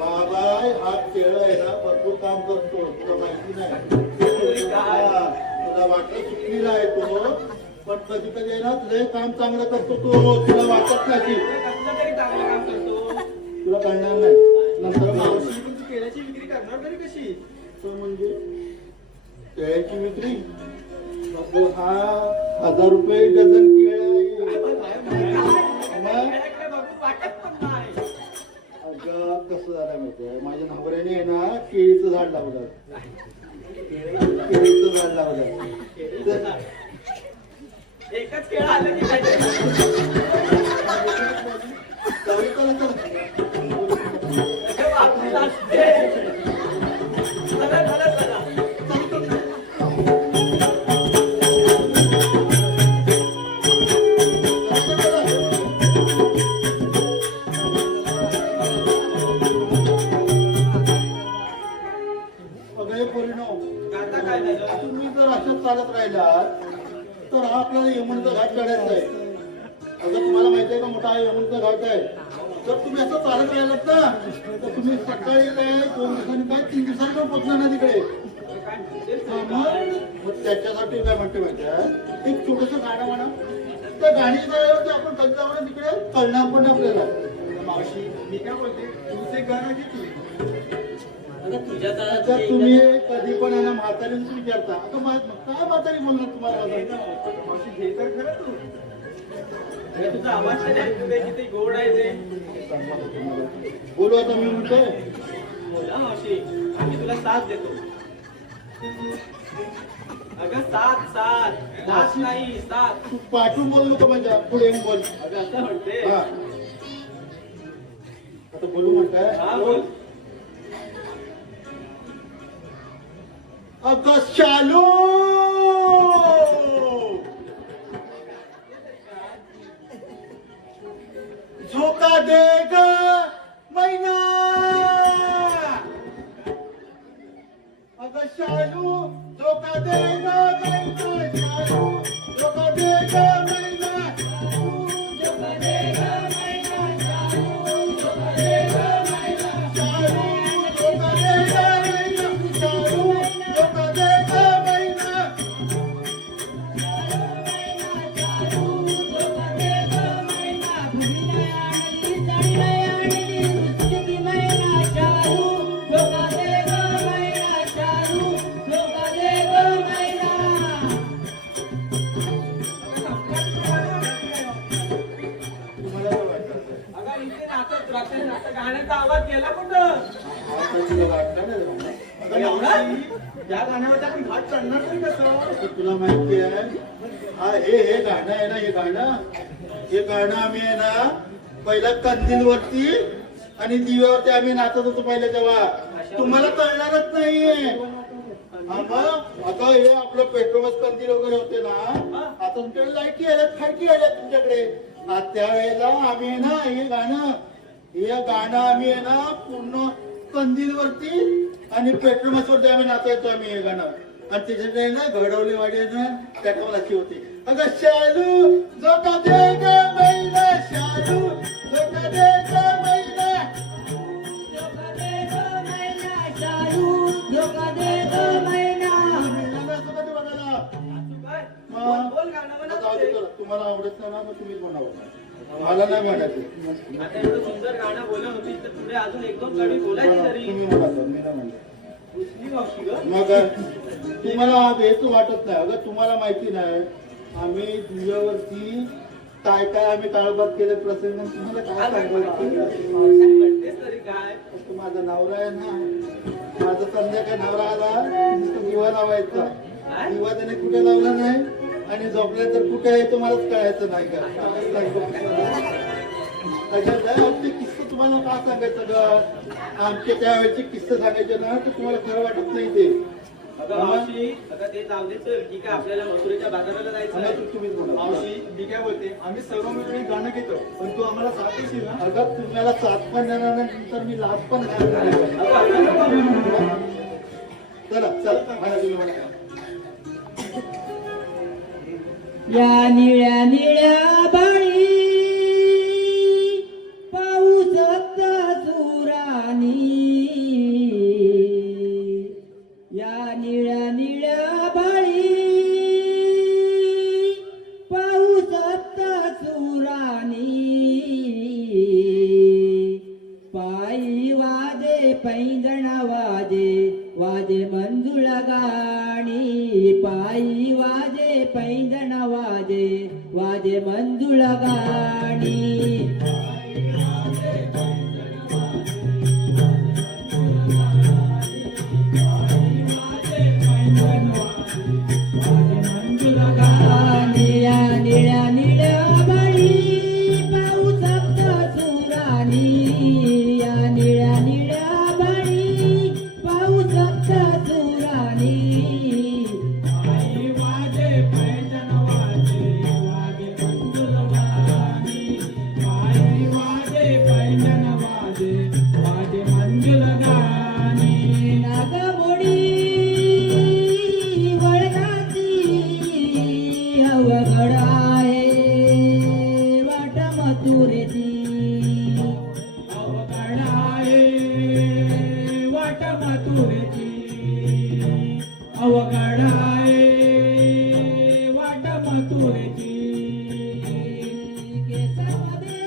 बाबा हा केळ आहे ना भरपूर काम करतो तुला माहिती नाही हा, तुला वाटलं चुकलेला आहे तो पण कधी कधी आहे ना लय काम चांगलं करतो तो तुला वाटत नाही कसलं तरी चांगलं काम करतो. तुला कळणार नाही नंतर मावशी मावशी पण तू केळ्याची विक्री करणार तरी कशी? तो म्हणजे केळ्याची विक्री बाबा, हा 1000 रुपये डझन केळ आहे वाटत पण नाही. अगं कसं झालं माहितीये माझ्या नवऱ्याने आहे ना केळीचं झाड लावलं केळीचं झाड लावलं एकच केळं आलं की काय? अगं बापरे, असते. चला, चला, चला. आता काय झालं? तुम्ही जर असं चालत राहिलात तर हा आपल्याला यमुनेचा घाट काढायचा आहे अगं तुम्हाला माहिती आहे का मोठा यमुनेचा घाट आहे जर तुम्ही असं चालत राहिलात ना तर तुम्ही सकाळी काय 2 दिवसांनी काय 3 दिवसांनी पण पोहोचणार ना तिकडे मग त्याच्यासाठी काय म्हणते माहिती आहे एक छोटस गाणं म्हणा त्या गाणीचं आपण कधी जाऊ तिकडे कळणार पण आपल्याला मावशी, मी काय बोलते, तूच एक गाणं घे की. अगं तुझ्या काळात आता ते तुम्ही एकदा- कधी पण आहे ना म्हातारीच विचारता आता काय म्हातारी बोलणार तुम्हाला मावशी, घे तर खरं तू. अरे तुझा आवाज तर नाही, तुझे किती गोड आहे ते. बोलू आता मी म्हणतोय बोला मावशी, आम्ही तुला साथ देतो. अगं 7 5 नाही 7. तू पाठवून बोलू नको माझ्या पुढे येऊन बोल. अगं असं म्हणते. हा. आता बोलू म्हणताय. हा बोल. अगं शालू झोका दे ग मैना. अगं शालू झोका दे ग मैना. शालू झोका दे ग मैना. झोका दे ग मैना. शालू झोका दे ग मैना. शालू झोका दे ग मैना. शालू झोका दे ग मैना. तुम्हाला काय वाटतं? अगं इथे नाचत राहते नाचत गाण्याचा आवाज गेला कुठं? आता तुला वाटतं ना जरा? अगं एवढा? त्या गाण्यावरती आपण घाट चढणार तरी कसं? आता तुला माहिती आहे हे गाणं आहे ना, हे गाणं आम्ही आहे ना पहिला कंदीलवरती आणि दिव्यावरती आम्ही नाचत होतो पहिले तेव्हा. तुम्हाला कळणारच नाहीये. मग आता हे आपलं पेट्रोल कंदील वगैरे होते ना, आता तुमच्याकडे लाईटी आल्यात, फायटी आल्यात तुमच्याकडे. त्यावेळेला आम्ही आहे ना हे गाणं आम्ही आहे ना पूर्ण कंदीलवरती आणि पेट्रोमस वरती आम्ही नाचायचो आम्ही हे गाणं. आणि त्याच्याकडे ना घडवले वाडी ना त्याच्या मला अशी होती. अगं शालू झोका दे ग मैना. शालू झोका दे ग मैना. असं कधी बघायला? बोल गाणं म्हणत आता होते. तुम्हाला आवडत नाही ना, मग तुम्हीच म्हणावं. मला नाही म्हणायचं. आता एवढं सुंदर गाणं बोलत होती तर पुढे अजून 1-2 कडे बोलायची तरी. तुम्ही म्हणायचं, मी नाही म्हणतो. कुठली मावशी ग? मग तुम्हाला हेच वाटत नाही. अगं तुम्हाला माहिती नाही आम्ही दिव्यावरती काय काय आम्ही काळोबात केले प्रसंग तुम्हाला काय सांगायचं. मावशी म्हणतेस तरी काय? तो माझा नवरा आहे ना, माझा संध्याकाळी नवरा आला नुसतं दिवा लावायचा. दिवा त्याने कुठे लावला नाही आणि झोपल्यानंतर कुठे आहे तो मलाच कळायचं नाही का. ते किस्से तुम्हाला का सांगायचं ग? आमच्या त्यावेळेचे किस्से सांगायचे ना तर तुम्हाला खरं वाटत नाही ते. अगं मावशी, अगं ते जाऊ दे चल, ठीक आहे आपल्याला मथुरेच्या बाजाराला जायचं आहे. तुम्हीच बोला. मावशी मी काय बोलते, आम्ही सर्व मिळून गाणं घेतो पण तू आम्हाला साथ देशील ना? अगं तुम्हाला साथ पण देणार नाही नंतर मी लाभ पण घालणार नाही. अगं, असं नको करू. चला चल मला तुम्ही म्हणा. या निळ्या निळ्या बाळी पाऊसत सुरानी. या निळ्या निळ्या बाळी पाऊसत सुरानी. पायी वाजे पैंजण वाजे वाजे मंजुळ गाणी. पायी वाजे पैंजण वाजे वाजे मंजुळ गाणी. निळ्या निळ्या निळ्या बाळी पाऊसत सुरानी. या निळ्या निळ्या बाळी पाऊसत सुरानी. वाजे पैंजण वाजे वाजे मंजुळ गाणी. वाजे पैंजण वाजे वाजे मंजुळ गाणी. नागमोडी वळणाची अवघड आहे वाट मथुरेची. अवघड आहे वाट मथुरेची. अवघड आहे वाट मथुरेची. केसामध्ये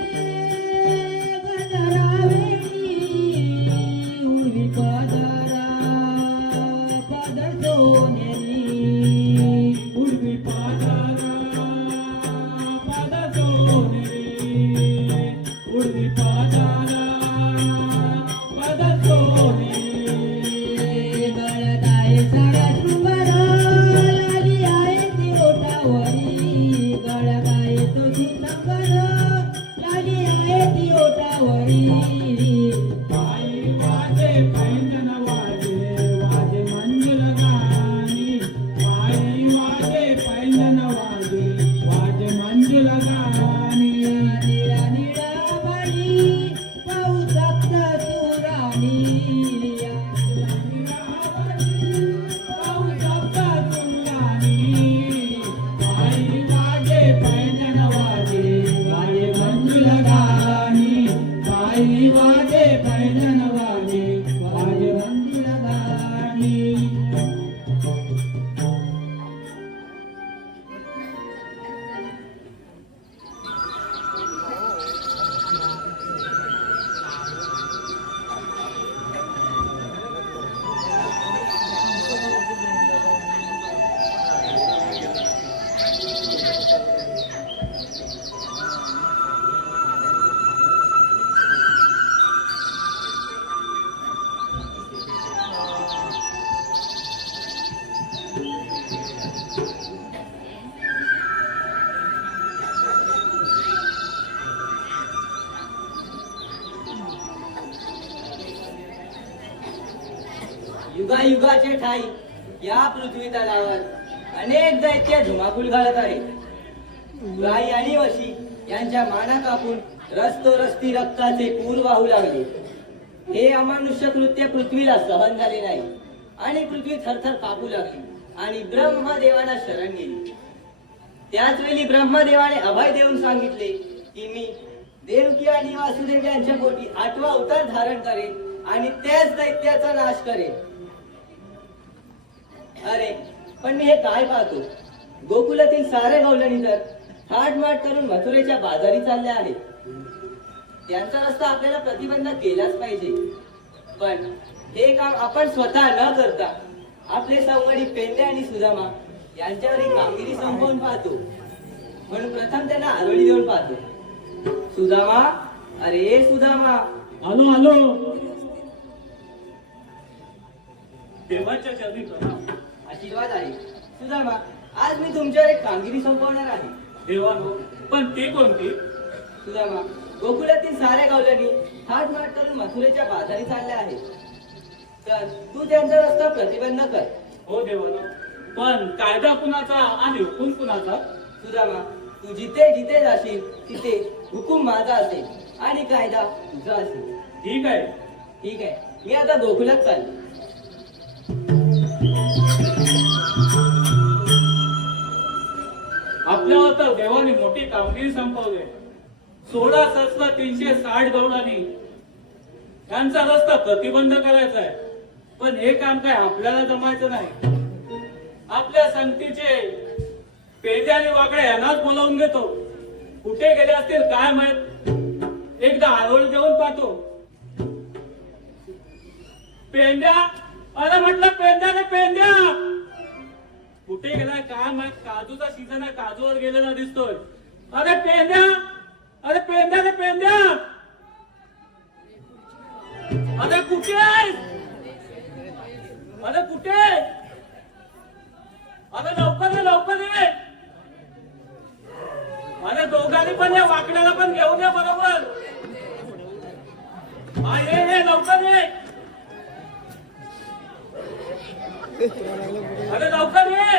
गजरा वेणी उभी पदरा पदर सोनेरी. उडवी पदरा पदर सोनेरी. तुझी संगण लाली आहे ती ओटावरी आई वाजे पैंजन वाजे वाजे मंजुल गाणी आई वाजे पैंजन वाजे वाजे मंजुल गाणी निळा निळा बाई पाऊसाचा सुराणी वाजे पैंजन वाजे वाजे मंजुल गाणी. युगायुगाचे ठाई या पृथ्वी तलावर अनेक दैत्य धुमाकूल घालत आहेत. गाई आणि वशी यांच्या माना कापून रस्ती रक्ताचे पूर वाहू लागले. हे अमानुष्य कृत्य पृथ्वीला सहन झाले नाही आणि पृथ्वी थरथर कापू लागली आणि ब्रह्मदेवाला शरण गेली. त्याच वेळी ब्रह्मदेवाने अभय देऊन सांगितले की मी देवकी आणि वासुदेव यांच्या पोटी 8वा अवतार धारण करेन आणि त्याच दैत्याचा नाश करेन. अरे पण मी हे काय पाहतो, गोकुलातील सारे गवळणी तर थाटमाट करून मथुरेच्या बाजारी चालले आहेत. त्यांचा रस्ता आपल्याला प्रतिबंध केलाच पाहिजे. पण हे काम आपण स्वतः न करता आपले संवडी पेंडे आणि सुदामा यांच्यावर ही कामगिरी संपवून पाहतो. म्हणून प्रथम त्यांना आरोळी देऊन पाहतो. सुदामा, अरे सुदामा. आलो आलो. देवाच्या चरणी प्रणाम. आशीर्वाद आहे. सुदामा, आज मी तुमच्यावर एक कामगिरी संपवणार आहे. देवानो, पण ते कोणती? सुदामा, गोकुलातील साऱ्या गवळणी थाटमाट करून मथुरेच्या बाजारी चालल्या आहेत. तर तू त्यांचा रस्ता प्रतिबंध कर. हो देवानो, पण कायदा कुणाचा आणि हुकूम कुणाचा? सुदामा, तू जिथे जिथे जाशील तिथे हुकूम माझा असेल आणि कायदा तुझा असेल. ठीक आहे. ठीक आहे, मी आता गोकुलात चाललो. आपल्यावर तर देवाने मोठी कामगिरी संपवली. 16 सहस्र 360 गवळणी यांचा रस्ता प्रतिबंध करायचा आहे. पण हे काम काय आपल्याला जमायचं नाही. आपल्या संगतीचे पेंडे आणि वाकडे यांनाच बोलावून घेतो. कुठे गेले असतील काय माहित. एकदा आरोळी देऊन पाहतो. पेंड्या, अरे म्हटलं पेंड्या रे पेंड्या, कुठे गेलाय काय माहित. काजूचा सीझन आहे, काजूवर गेलेला दिसतोय. अरे पेंड्या, अरे पेंड्या रे पेंड्या, अरे कुठे आहेस? अरे कुठे? अरे लवकर ये, लवकर ये. अरे दोघांनी पण या वाकड्याला पण घेऊन या बरोबर. हा ये लवकर ये. अरे लवकर ये.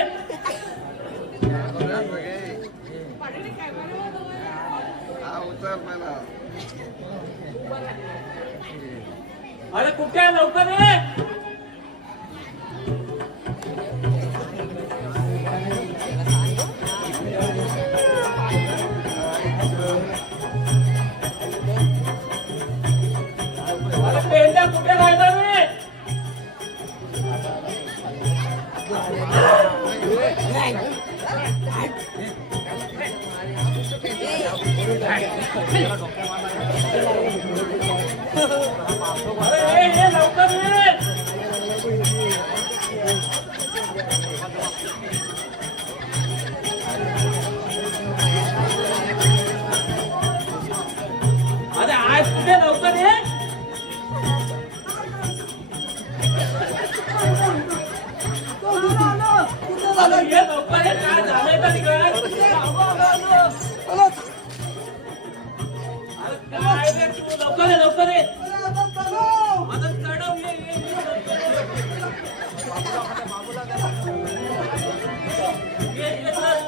अरे कुठे आहे? लवकर ये. अरे पेंड्या कुठे राहिला रे? अरे ये लवकर ये. अरे आज कुठे? लवकर ये. अरे ये लवकर ये. काय झालंय का तिकडे? लवकर ये, लवकर ये. आता चढव, ये, ये, ये. ये, चल.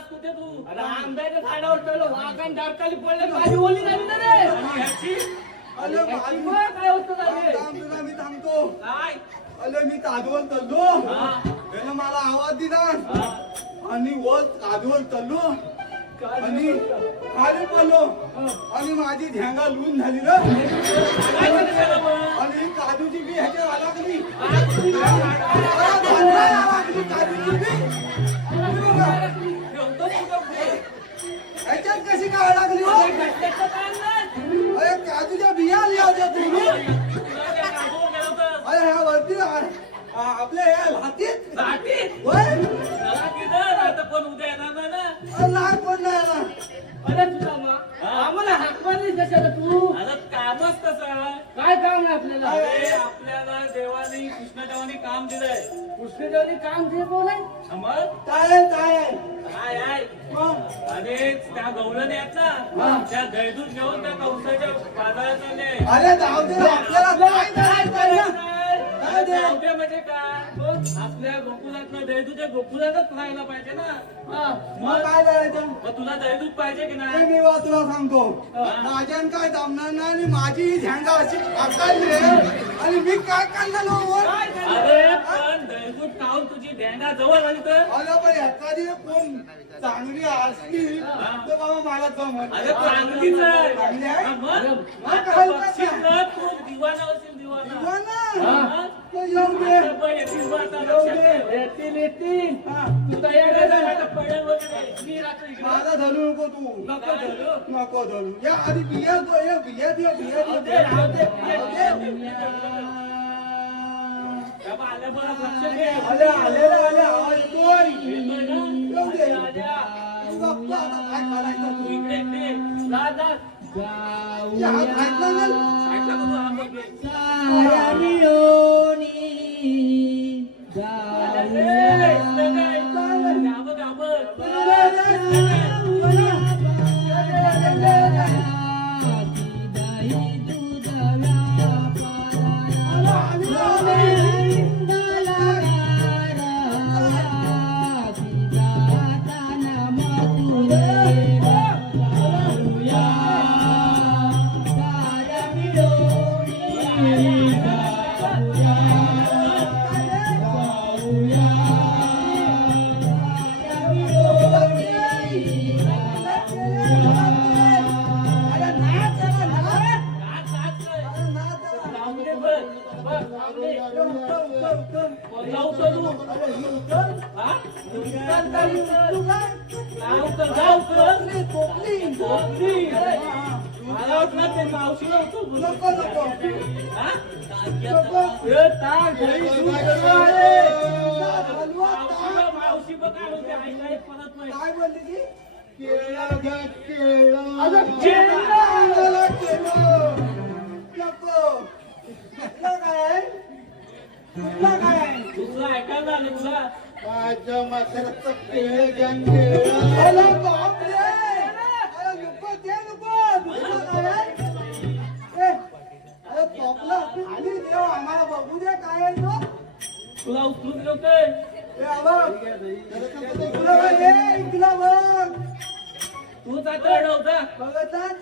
आंब्याच्या झाडावर चढलो वाघान डारकाली पडले माझी ओली झाली ना रे. काय होतं झाले मी थांबतो. काय अरे मी कादवर चाललो, त्यानं मला आवाज दिला आणि वर कादवर चाललो आणि खाली पडलो आणि माझी झेंगा लून झाली ना आणि काजूची बी ह्याच्या लागली काजूची बी ह्याच्यात कशी काय लागली हो? अरे काजूच्या बिया लिहावत्या तुम्ही अरे ह्या वरती आपल्या ह्या लातीत होय पण उद्या येणार ना. नाही पण नाही ना. अरे तुला आम्हाला हाक मारली कशाला तू आता कामच कसं आहे? काय काम आहे आपल्याला अरे आपल्याला देवाने कृष्णदेवाने काम दिलंय. कृष्णदेवनी काम ते बोलाय मग काय आहे, काय आहे? काय आहे आणि त्या गवळणी आहेत ना त्या दैदूत घेऊन त्या कौसाच्या बाजारात चालले. अरे जाऊ दे आपल्याला काय करायचं ना? काय दे? उद्या म्हणजे काय आपल्या गोकुळातलं दैदूत त्या गोकुळातच राहायला पाहिजे ना. मग काय करायचं? मग तुला दैदूत पाहिजे की ते नाही? मी वा तुला सांगतो माझ्यान काय जमणार नाही आणि माझी ही झेंगा अशी आकारली आणि मी काय करणार हो? अरे पण दैदूत खाऊन तुझी ढेंगा जवळ आली तर अरे पण एखादी कोण चांगली असली तर बाबा मला जमत. अरे चांगलीच आहे. चांगली आहे? हा, मग? मग आता काय बघशील करणार? ना, तू दिवाना होशील, दिवाना. हो ना? हा? तर येऊ दे. आता पण येतील बा आता लक्षात. येतील हा. तू तयार आता पडेल वगैरे. मी राहतो इकडे माझा धरू नको तू. नको धरू. नको धरू. या आधी बिया दे, या बिया दे, बिया राहू दे. दे, राहू दे. राहू दे. त्या बा आल्या बरं लक्ष घे. आले आले आवाज येतोय. येतोय ना? येऊ दे. आल्या. तू बघतो आता काय करायचं तू तू. इकडे इकडे. जा, जा. ते हात घातला ना? साईडला करू, हा बघ घे. साऱ्या मिळून आल्या रे. इथलं काय? गावं, गावं. मला वाटलं ते मावशीला होतो नको नको हा? नको. ए, ताक, दही, दूध सगळं आहे. मावशीला मावशी बघ काय म्हणते आईला एक परत नाही काय बोलली ती केळं घ्या, केळं. अगं केळं केळं नको कुठलं काय कुठलं काय तुला ऐकायला आलं तुला माझ्या म्हाताऱ्याचं केळं घ्या, केळं. अरे बापरे अरे नको ते नको कुठलं काय ए, अरे टोपला खाली देव आम्हाला बघू दे काय आहे तो तुला उचलून ठेवतोय ए आवाज इकडं बघ, ए, इकडं बघ तू जाता होता बघतात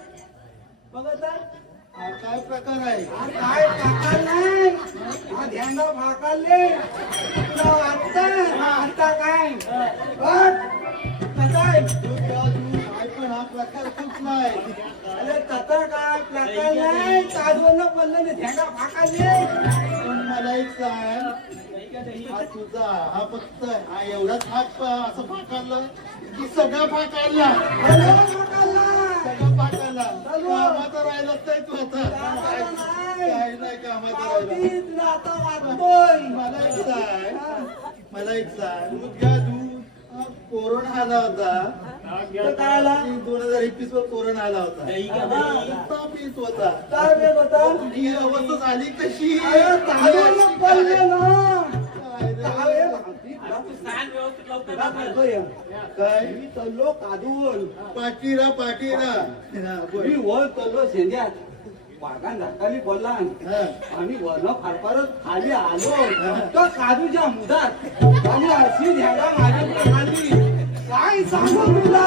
बघतात हा काय प्रकार आहे हा काय फाकाल नाही हा ध्याना फाकालले तुला वाटतं आता काय काय दूध घ्या, दूध. काय पण हा प्रकार कुठला आहे अरे तसा काय प्रकार नाही काजवण पडलं नाही ध्याना फाकालले पण मला एक सांग हा तुझा हा फक्त हा एवढाच हात असं फाकाडला की सगळा फाकाडला अरे फाकालला सगळा फाकाडला कामाचा राहिलाच नाही तू आता काय नाही कामाचा राहिला तुला आता वाटतोय मला एक सांग दूध घ्या दूध हा कोरोना आला होता तर काय आला 2021 वर कोरोना आला होता नुसता पीत होता काय वेळ होता तुझी अवस्था झाली कशी अरे ताळ्याला पडले ना काय रे? तू सांग व्यवस्थित लवकर काय मी चल्लो कादून पाटीरा पाटीरा हा, बोल. मी वर चल्लो शेंद्यात वाघान धाकाली बोलला हा. आणि वर्ण फारफारच खाली आलो तो काजूच्या मुदात आणि अशी ध्याला माझ्याकडे आली काय सांगू तुला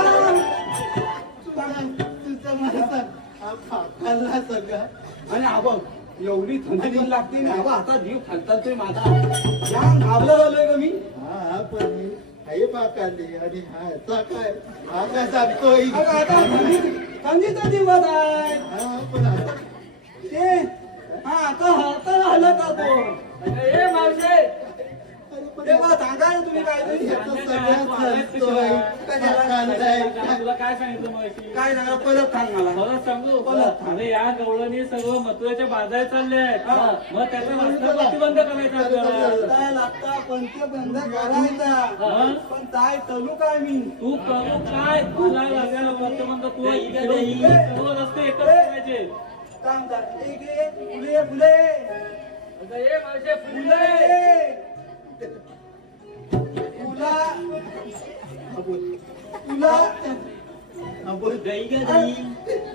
तुझं मला सांग, हा फाकाला सगळा आणि आबा एवढी थंडी पण लागते ना आबा आता जीव खालतातोय माझा जाम घाबरलो झालोय का मी हा पण मी आई पाकाली आणि हा याचा काय हा काय सांगतोय अगं आता थंडीचा दिवस आहे हा पण आता ते हा आता हलत जातो ए मावशे अरे पण तेव्हा सांगा ना तुम्ही काय तरी याचं सगळ्यात चालतोय फाकालाय. तुला काय सांगितलं मावशी काय सांगा परत सांग मला मला सांगू बोलत. अरे या गवळणी सर्व मथुरेच्या बाजारात चालले आहेत मग त्याचा रस्ता प्रतिबंध करायचा आपल्याला रस्ता लागता पंचबंध करायचा हा? पण काय तलू काय मी तू करू काय तुला लागायला प्रतिबंध तू सर्व रस्ते एकच करायचे काम कर इकडे फुले फुले अगं, ए मावशे फुले तुला तुला हा, बोल.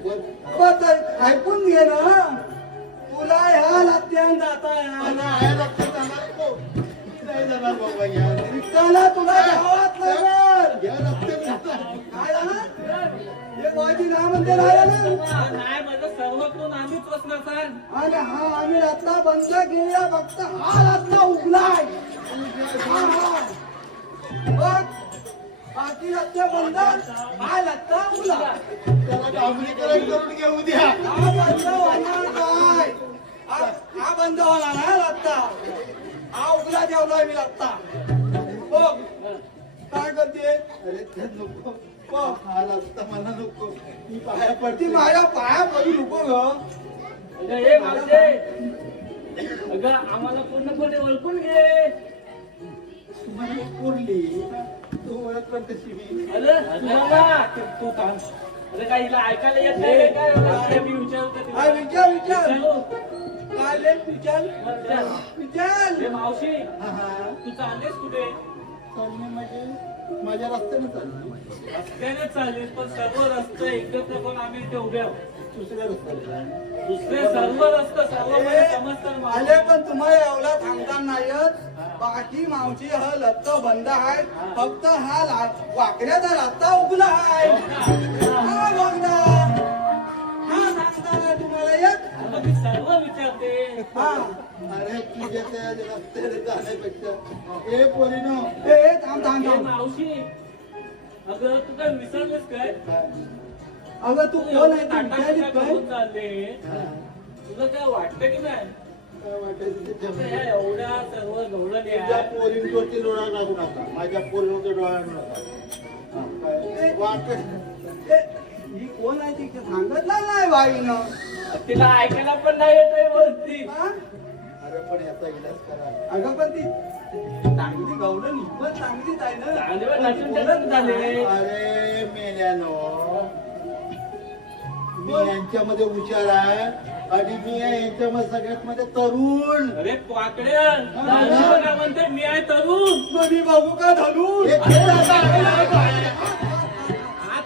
बोल. बस ऐकून घे ना तुला ह्या लात्यान जाता मला आया लक्षात जाणार नको. नाही जाणार बाबा या रिक्षाला तुला गावात लागल या रस्त्यावर काय जाणार हे वाजी ना म्हणते राहिला ना नाही माझं सर्वकडून आम्हीच बसणार सांग आणि हा आम्ही रस्ता बंद केला फक्त हा रस्ता उघलाय हा बघ बाकी रस्ते बंद हा रस्ता उघला त्याला डांबरीकरण करून घेऊ द्या हा बंद होणार काय हा बंद होणार ना रस्ता हा उघला ठेवलाय मी रस्ता बघ काय करते अरे ते नको हा रस्ता मला नको मी पाया ती पडते माझ्या पाया पडू नको ग अगं ए मावशे अगं आम्हाला पूर्णपणे ओळखून घे तुम्हाला पुरली तू ओळखलं कशी मी अरे तुम्हाला तू थांब अरे काय हिला ऐकायला येत नाही काय अरे मी विचारतो हा तिला. विचार विचारू. काय ले विचार विचार. विचार ए मावशी हा हा तू चाललीस कुठे चालणे म्हणजे माझ्या रस्त्याने चालली रस्त्याने चाललीस पण सर्व रस्ते एकत्र करून आम्ही इथे उभे आहोत दुसऱ्या रस्त्याने दुसरे सर्व रस्ते सर्व म्हणजे समजतात मला. आले पण तुम्हाला एवढा सांगता नाही बाकी मावशी हा लत्त बंद आहे फक्त हा वाकड्याचा रस्ता उघला आहे हा बघा हा सांगता नाही तुम्हाला येत अगं मी सर्व विचारते हा अरे तुझ्या त्या रस्त्याने जाण्यापेक्षा ए पोरीनो ए थांब थांब ए थांब मावशी अगं तू काय विसरलीस काय अगं तू तू कोण एवढे आहे तू नाटक विचारित करून काय चालले तुला काय वाटतं की नाही काय वाटायचं ते आता जमलं. ह्या एवढ्या सर्व गवळणी तुझ्या आहेत पोरींवरती डोळा लागू नका माझ्या पोरीवरती डोळा लागू नका हा, काय? ही कोण आहे ती सांगितलं नाही बाईनं. तिला ऐकायला पण नाही येत बोलती. हा? अरे पण याचा इलाज करा. अगं पण ती चांगली गवडण ही पण चांगलीच आहे ना. चांगले नसून त्यालाच झाले. अरे मेल्यानो, मी यांच्यामध्ये हुशार आहे आणि मी आहे यांच्यामध्ये सगळ्यात मध्ये तरुण. अरे पाकड्या दादा म्हणते मी आहे तरुण. कधी बघू का धरून? हे खेळ आता आहे.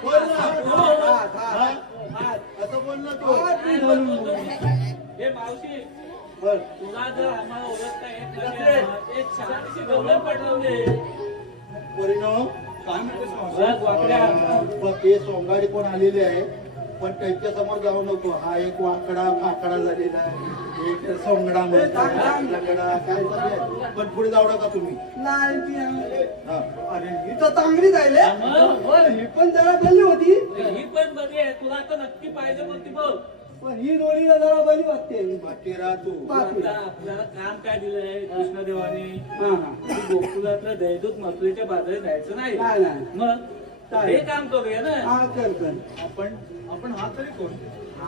बोल ना. हात, हात. हा? असं बोल ना तू. हे मावशी बर. तुला जर आम्हाला ओळखता येत नसेल, एक छानशी गवळण पाठवले. परिणो, काय म्हणतेस मावशी? बघ वाकड्या. पण ते सोंगाडी कोण आलेले आहे, पण त्यांच्या समोर जाऊ नको. हा एक वाकडा फाकडा झालेला आहे, एक सोंगडा म्हणतात, लगडा काय झाले. पण पुढे जाऊ नका तुम्ही. नाही ती हा. अरे ही तर चांगलीच आहे ले. मग? ही पण जरा बली होती. ही पण बरी आहे, तुला तर नक्की पाहिजे बोलती बोल. पण ही जोडीला जरा बली वाटते. बाकी राहा तू. आता आपल्याला काम काय दिलंय कृष्णदेवाने? हा हा. की गोकुळातलं दैदूत मथुरेच्या बाजारात जायचं नाही. नाही, नाही. मग हे काम करूया ना. हा कर कर. आपण हा तरी कोण?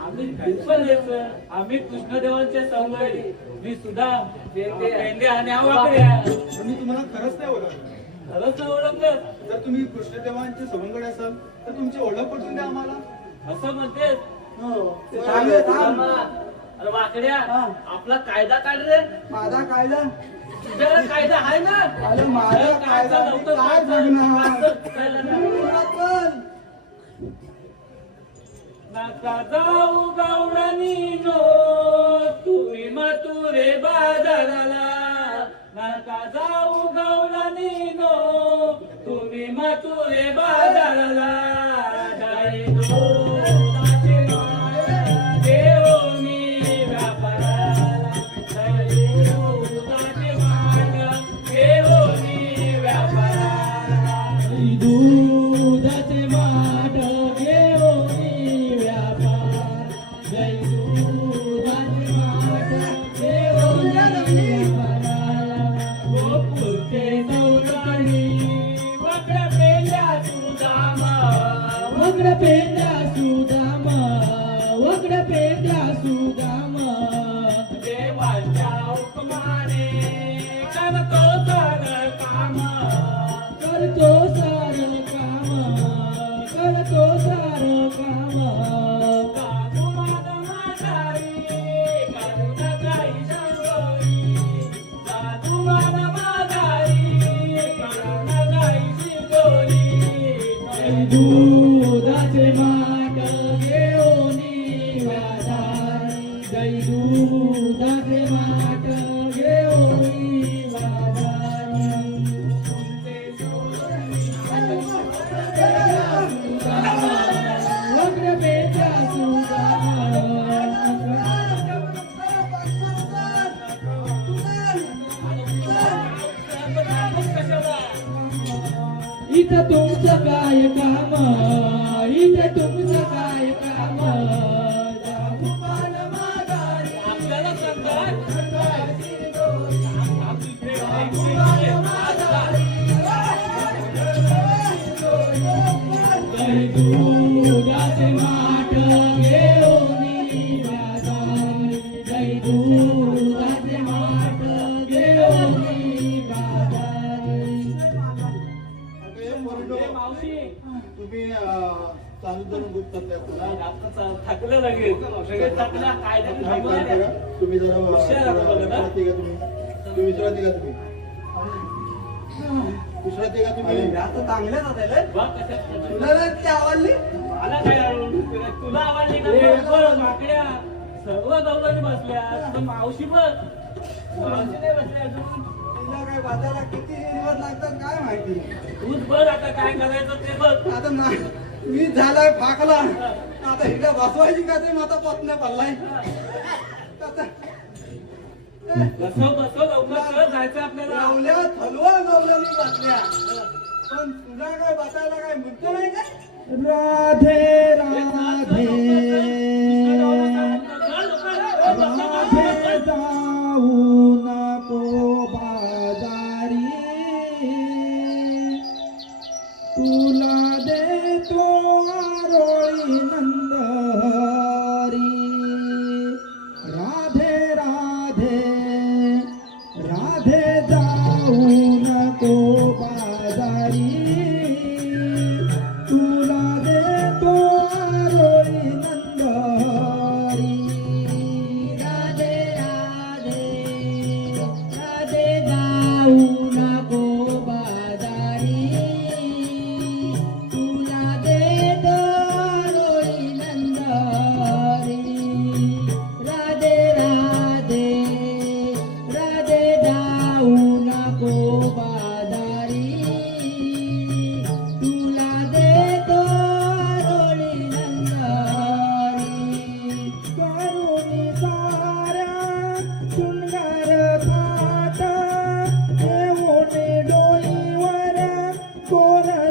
आम्ही पण यायचं. आम्ही कृष्णदेवांचे संगडी. मी सुद्धा पेंडे आणि आवाकड्या. मी तुम्हाला खरंच नाही ओळखलं. खरंच नाही ओळखलं जर तुम्ही कृष्णदेवांचे सवंगड असाल तर तुमची ओळख पटवून द्या आम्हाला. असं म्हणतेस? अरे वाकड्या आपला कायदा काढ रे. माझा कायदा तुझ्याकडे कायदा आहे ना. अरे माझा कायदा मी काय जगणार. नका जाऊ गवळणी नो तुम्ही मथुरे बाजाराला. नका जाऊ गवळणी नो तुम्ही मथुरे बाजाराला. जाई दुधाचे माठ घेऊनी व्यापाराला. जाई दुधाचे माठ घेऊनी व्यापाराला. दुधाचे माठ घेऊनी व्यापार. जय दुधाचे माठ घेऊनी व्यापाराला. गोकुळचे सौराणी वक्र पेंड्या सुदामा. वक्र पेंड्या सुदामा. वक्र पेंड्या सुदामा. देवाच्या हुकमाने करतो सार काम. करतो सार काम. करतो सार काम. कागुमान माघारी करुण काही शिवोरी. कागुमान माघारी करुण काही शिवोरी. दुधाचे माठ घेऊनी व्याधार. जय दुधाचे माठ घेऊनी व्याधार. वक्र पेंड्या इथं तुमचं काय काम. इथं तुमचं काय काम. आपल्याला दुधाचे माठ घेऊनी व्याधार. जय दुधाचे माठ घेऊनी व्याधार. मावशी तुम्ही चालू धरून गुप्त तुला थकलं लगेच. सगळे थकला काय तुम्ही जरा हुशार आहात बघा ना. विश्रांती घ्या तुम्ही विश्रांती घ्या तुम्ही विश्रांती घ्या तुम्ही. आता चांगल्याच होत्या. बघ कसं तुला ती आवडली. मला काय तुला आवडली का? माकड्या सर्व गवळणी बसल्या तर मावशी बघ. मावशी नाही बसली अजून. तिला काय वाचायला किती दिवस लागतात काय माहिती. तूच बघ आता काय करायचं ते बघ. आता मी झालाय फाकला. आता हिला बसवायची का ते माझा पत्न पडलाय. आता बसव बसव लवकर जायचं आपल्याला. लावल्या हलवा लावल्यानी बसल्या. पण तुला काय बसायला काय म्हणतो नाही काय. राधे राधे राधे जाऊ नको बाजारी. तुला देत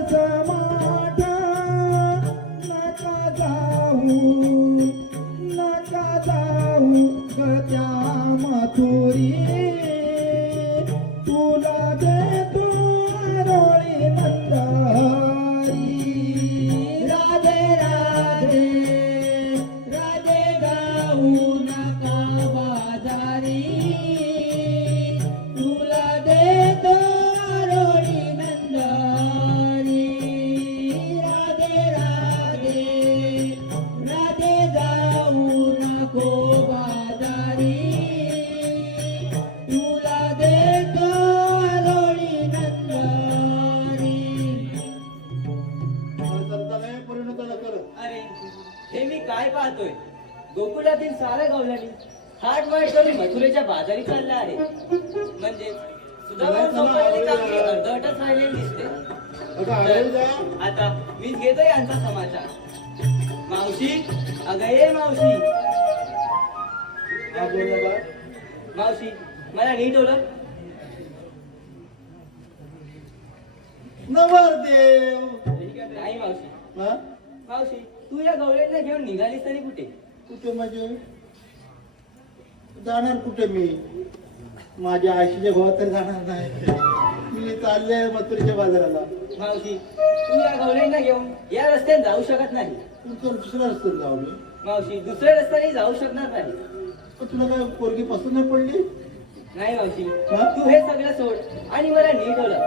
माझा नका जाऊ गत्या मथुरी तुला देतो आरोळी नंदारी राधे राधे राधे जाऊ नका बाजारी तुला देतो आरोळी नंदारी राधे राधे राधे जाऊ नको बाजारी तुला देतो आरोळी नंदारी चालताना परिणत कर. अरे हे मी काय पाहतोय गोकुळातील साऱ्या गवळणी हाट माट करून मथुरेच्या बाजारी चालला आहे म्हणजे सुधारून संपलेली कामगिरी अर्धवटच राहिलेली दिसते. आता आलेलं जा. आता मीच घेतो यांचा समाचार. मावशी अगं ये मावशी. हा बोल बाबा. मावशी मला नीट ओळख. नवरदेव. नाही मावशी. हा? मावशी तू या गवळ्यांना घेऊन निघालीस तरी कुठे? कुठे म्हणजे जाणार कुठे मी माझ्या आईशीच्या भावात तरी जाणार नाही. मी चालले मथुरेच्या बाजाराला. मावशी तू या गवळ्यांना घेऊन या रस्त्याने जाऊ शकत नाही. तुमचं दुसऱ्या रस्त्यात जाऊ मी. मावशी दुसऱ्या रस्त्याने जाऊ शकणार नाही. पण तुला काय पोरगी पसंत नाही पडली? नाही मावशी हा? तू हे सगळं सोड आणि मला नीट ओळख.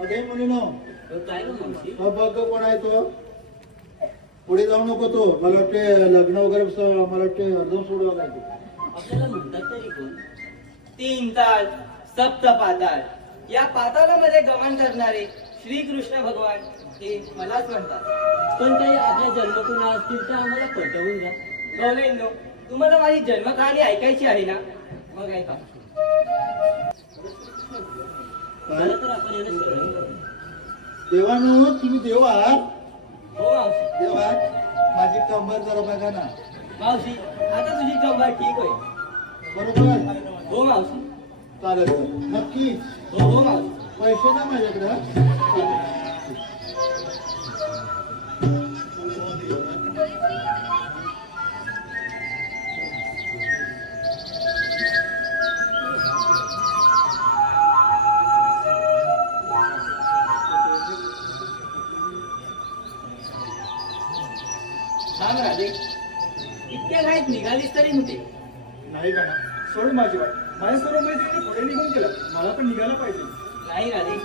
अगे मुलीनो काय ग मावशी? हा बघ कोण आहे तो. पुढे जाऊ नको तो. मला वाटते लग्न वगैरे मला वाटते अर्धम सोडवा लागते. आपल्याला म्हणतात तरी कोण? 3 ताल सप्त पाताळ या पाताळामध्ये गमन करणारे श्रीकृष्ण भगवान हे मलाच म्हणतात. पण काही आपल्या जन्मकुणा असतील तर आम्हाला पटवून द्या. गवलेंनो तुम्हाला माझी जन्मकहाणी ऐकायची आहे ना? मग ऐका. झालं तर आपण याला सरळ करू. देवानो तुम्ही देव आहात. हो मावशी. देव आहात. माझी कंबर जरा बघा ना. मावशी आता तुझी कंबर ठीक होईल. बरोबर. हो मावशी. चालेल नक्की. हो हो मावशी. पैसे ना माझ्याकडे. सांग राधे इतक्या घाईत निघालीस तरी कुठे? नाही का ना सोड माझी वाट. माझ्या सर्व मैत्रिणी पुढे निघून गेला. मला पण निघायला पाहिजे. नाही राधे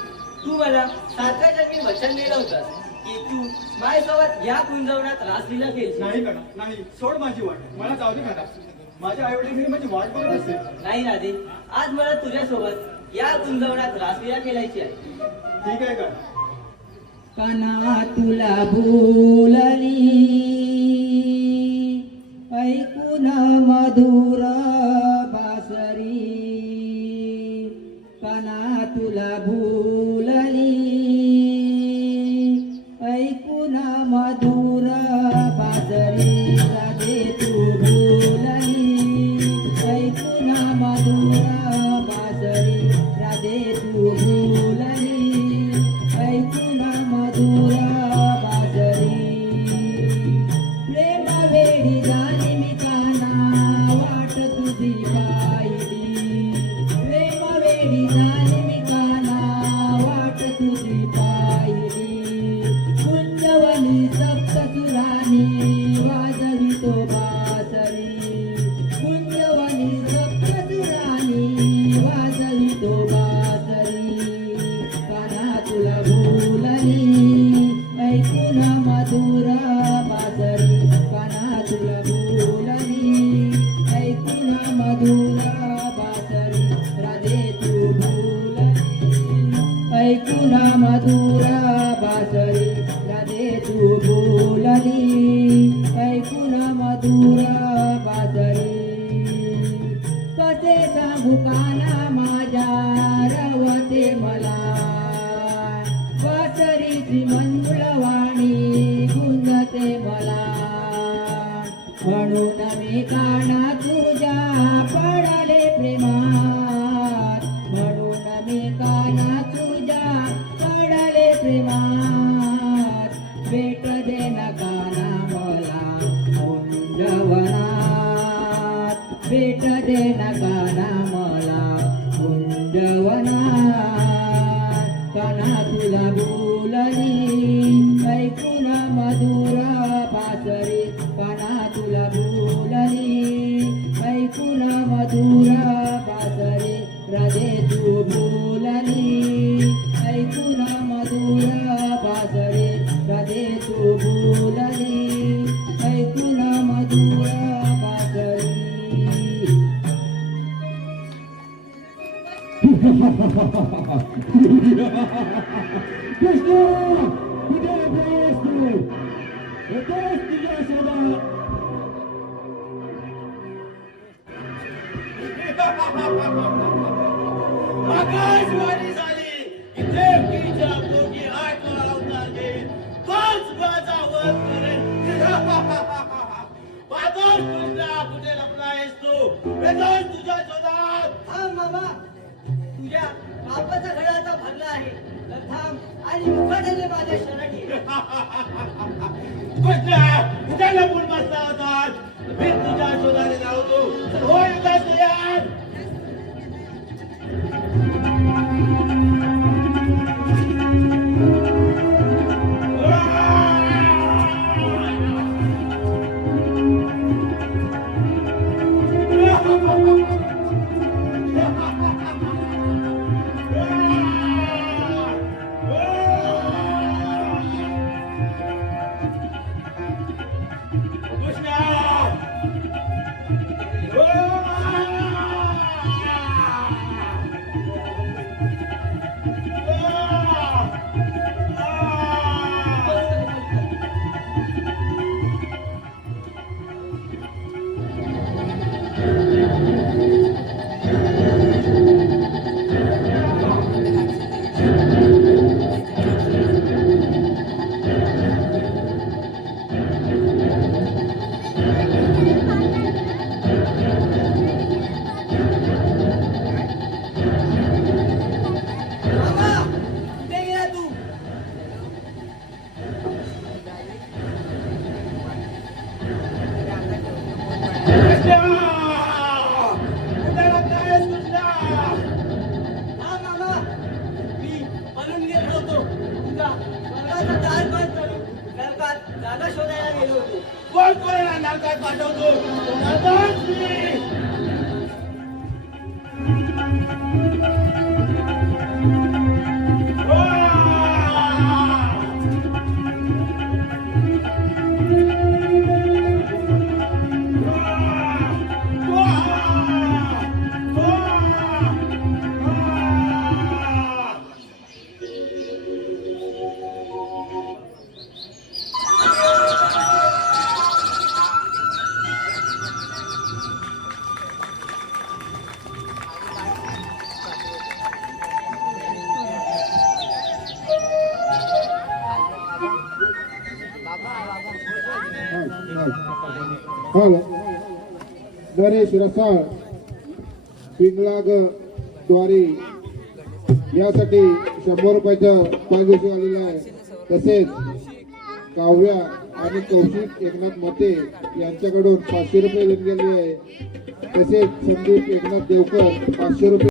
तू मला 7व्या जन्मी वचन दिलं होतं की तू माझ्यासोबत या कुंजवण्यात रासलीला खेळशील. नाही का ना नाही सोड माझी वाट. मला जाऊ दे का. माझ्या आई वडील माझी वाट बघत असेल. नाही राधे आज मला तुझ्यासोबत या कुंजवण्यात रासलीला खेळायची आहे. ठीक आहे का. काना तुला बोलली ऐकून मधुर बासरी काना तुला बोलली ऐकून मधुर बासरी राधे तू बोलली ऐकून मधुर बासरी राधे तू बोलली ऐकून मधुर बासरी प्रेम वेडी झाली मी काना वाट तुझी पाहिली प्रेम वेडी झाली मी काना वाट तुझी पाहिली कुंजवनी सप्तसुरानी वाजवी तो बासरी कुंजवनी सप्तसुरानी वाजवी तो बासरी काना तुला बोलली ऐकून मधुर बासरी काना तुला बोलली ऐकून मधुर बासरी राधे तू बोलली ऐकून मधुर बासरी राधे तू बोलली ऐकून मधुर बासरी कसे सांगू काना माझ्या रवते मला बासरीची मंजुळवाणी गुंजते मला म्हणून मी काना तुझ्या पडले प्रेमात म्हणून मी काना तुझ्या पडले श्रीमान भेट दे नका ना मला कुंजवनात भेट दे नका ना मला कुंजवनात काना तुला बोलली ऐकून मधुर पासरी काना तुला बोलली ऐकून मधुर पासरी राधे तू बोलली ऐकून मधुर पासरी राधे तू बोलली ऐकून मधुर पासरी कृष्ण कुठे आहेस तू? येतोस तुझ्या शोधात. आकाशवाणी झाली की देवकीच्या पोटी आठ अवतार घेईल तोच माझा वध करेल. पादोष कृष्णा कुठे लपलायस तू? येतोस तुझ्या शोधात. थांब मामा तुझ्या बापाचा घडा आता भरला आहे तर थांब आणि मुखाने माझ्या शरण ये. कृष्णा कुठे लपून बसला होतास? मी तुझ्या शोधाने धावतो. तर होय उदास यार. मामा कुठे गेला तू? हा मामा मी पळून गेलो होतो. तुझा स्वर्गाचा दार बंद करून नरकात जागा शोधायला गेलो होतो. कोण कोणाला नरकात पाठवतो? नरकात मी. नरेश रसाळ पिंगलाग द्वारे यासाठी 100 रुपयाचं पारितोषिक आलेलं आहे. तसेच काव्या आणि कौशिक एकनाथ मते यांच्याकडून 500 रुपये देण्यात आले आहे. तसेच संदीप एकनाथ देवकर 500 रुपये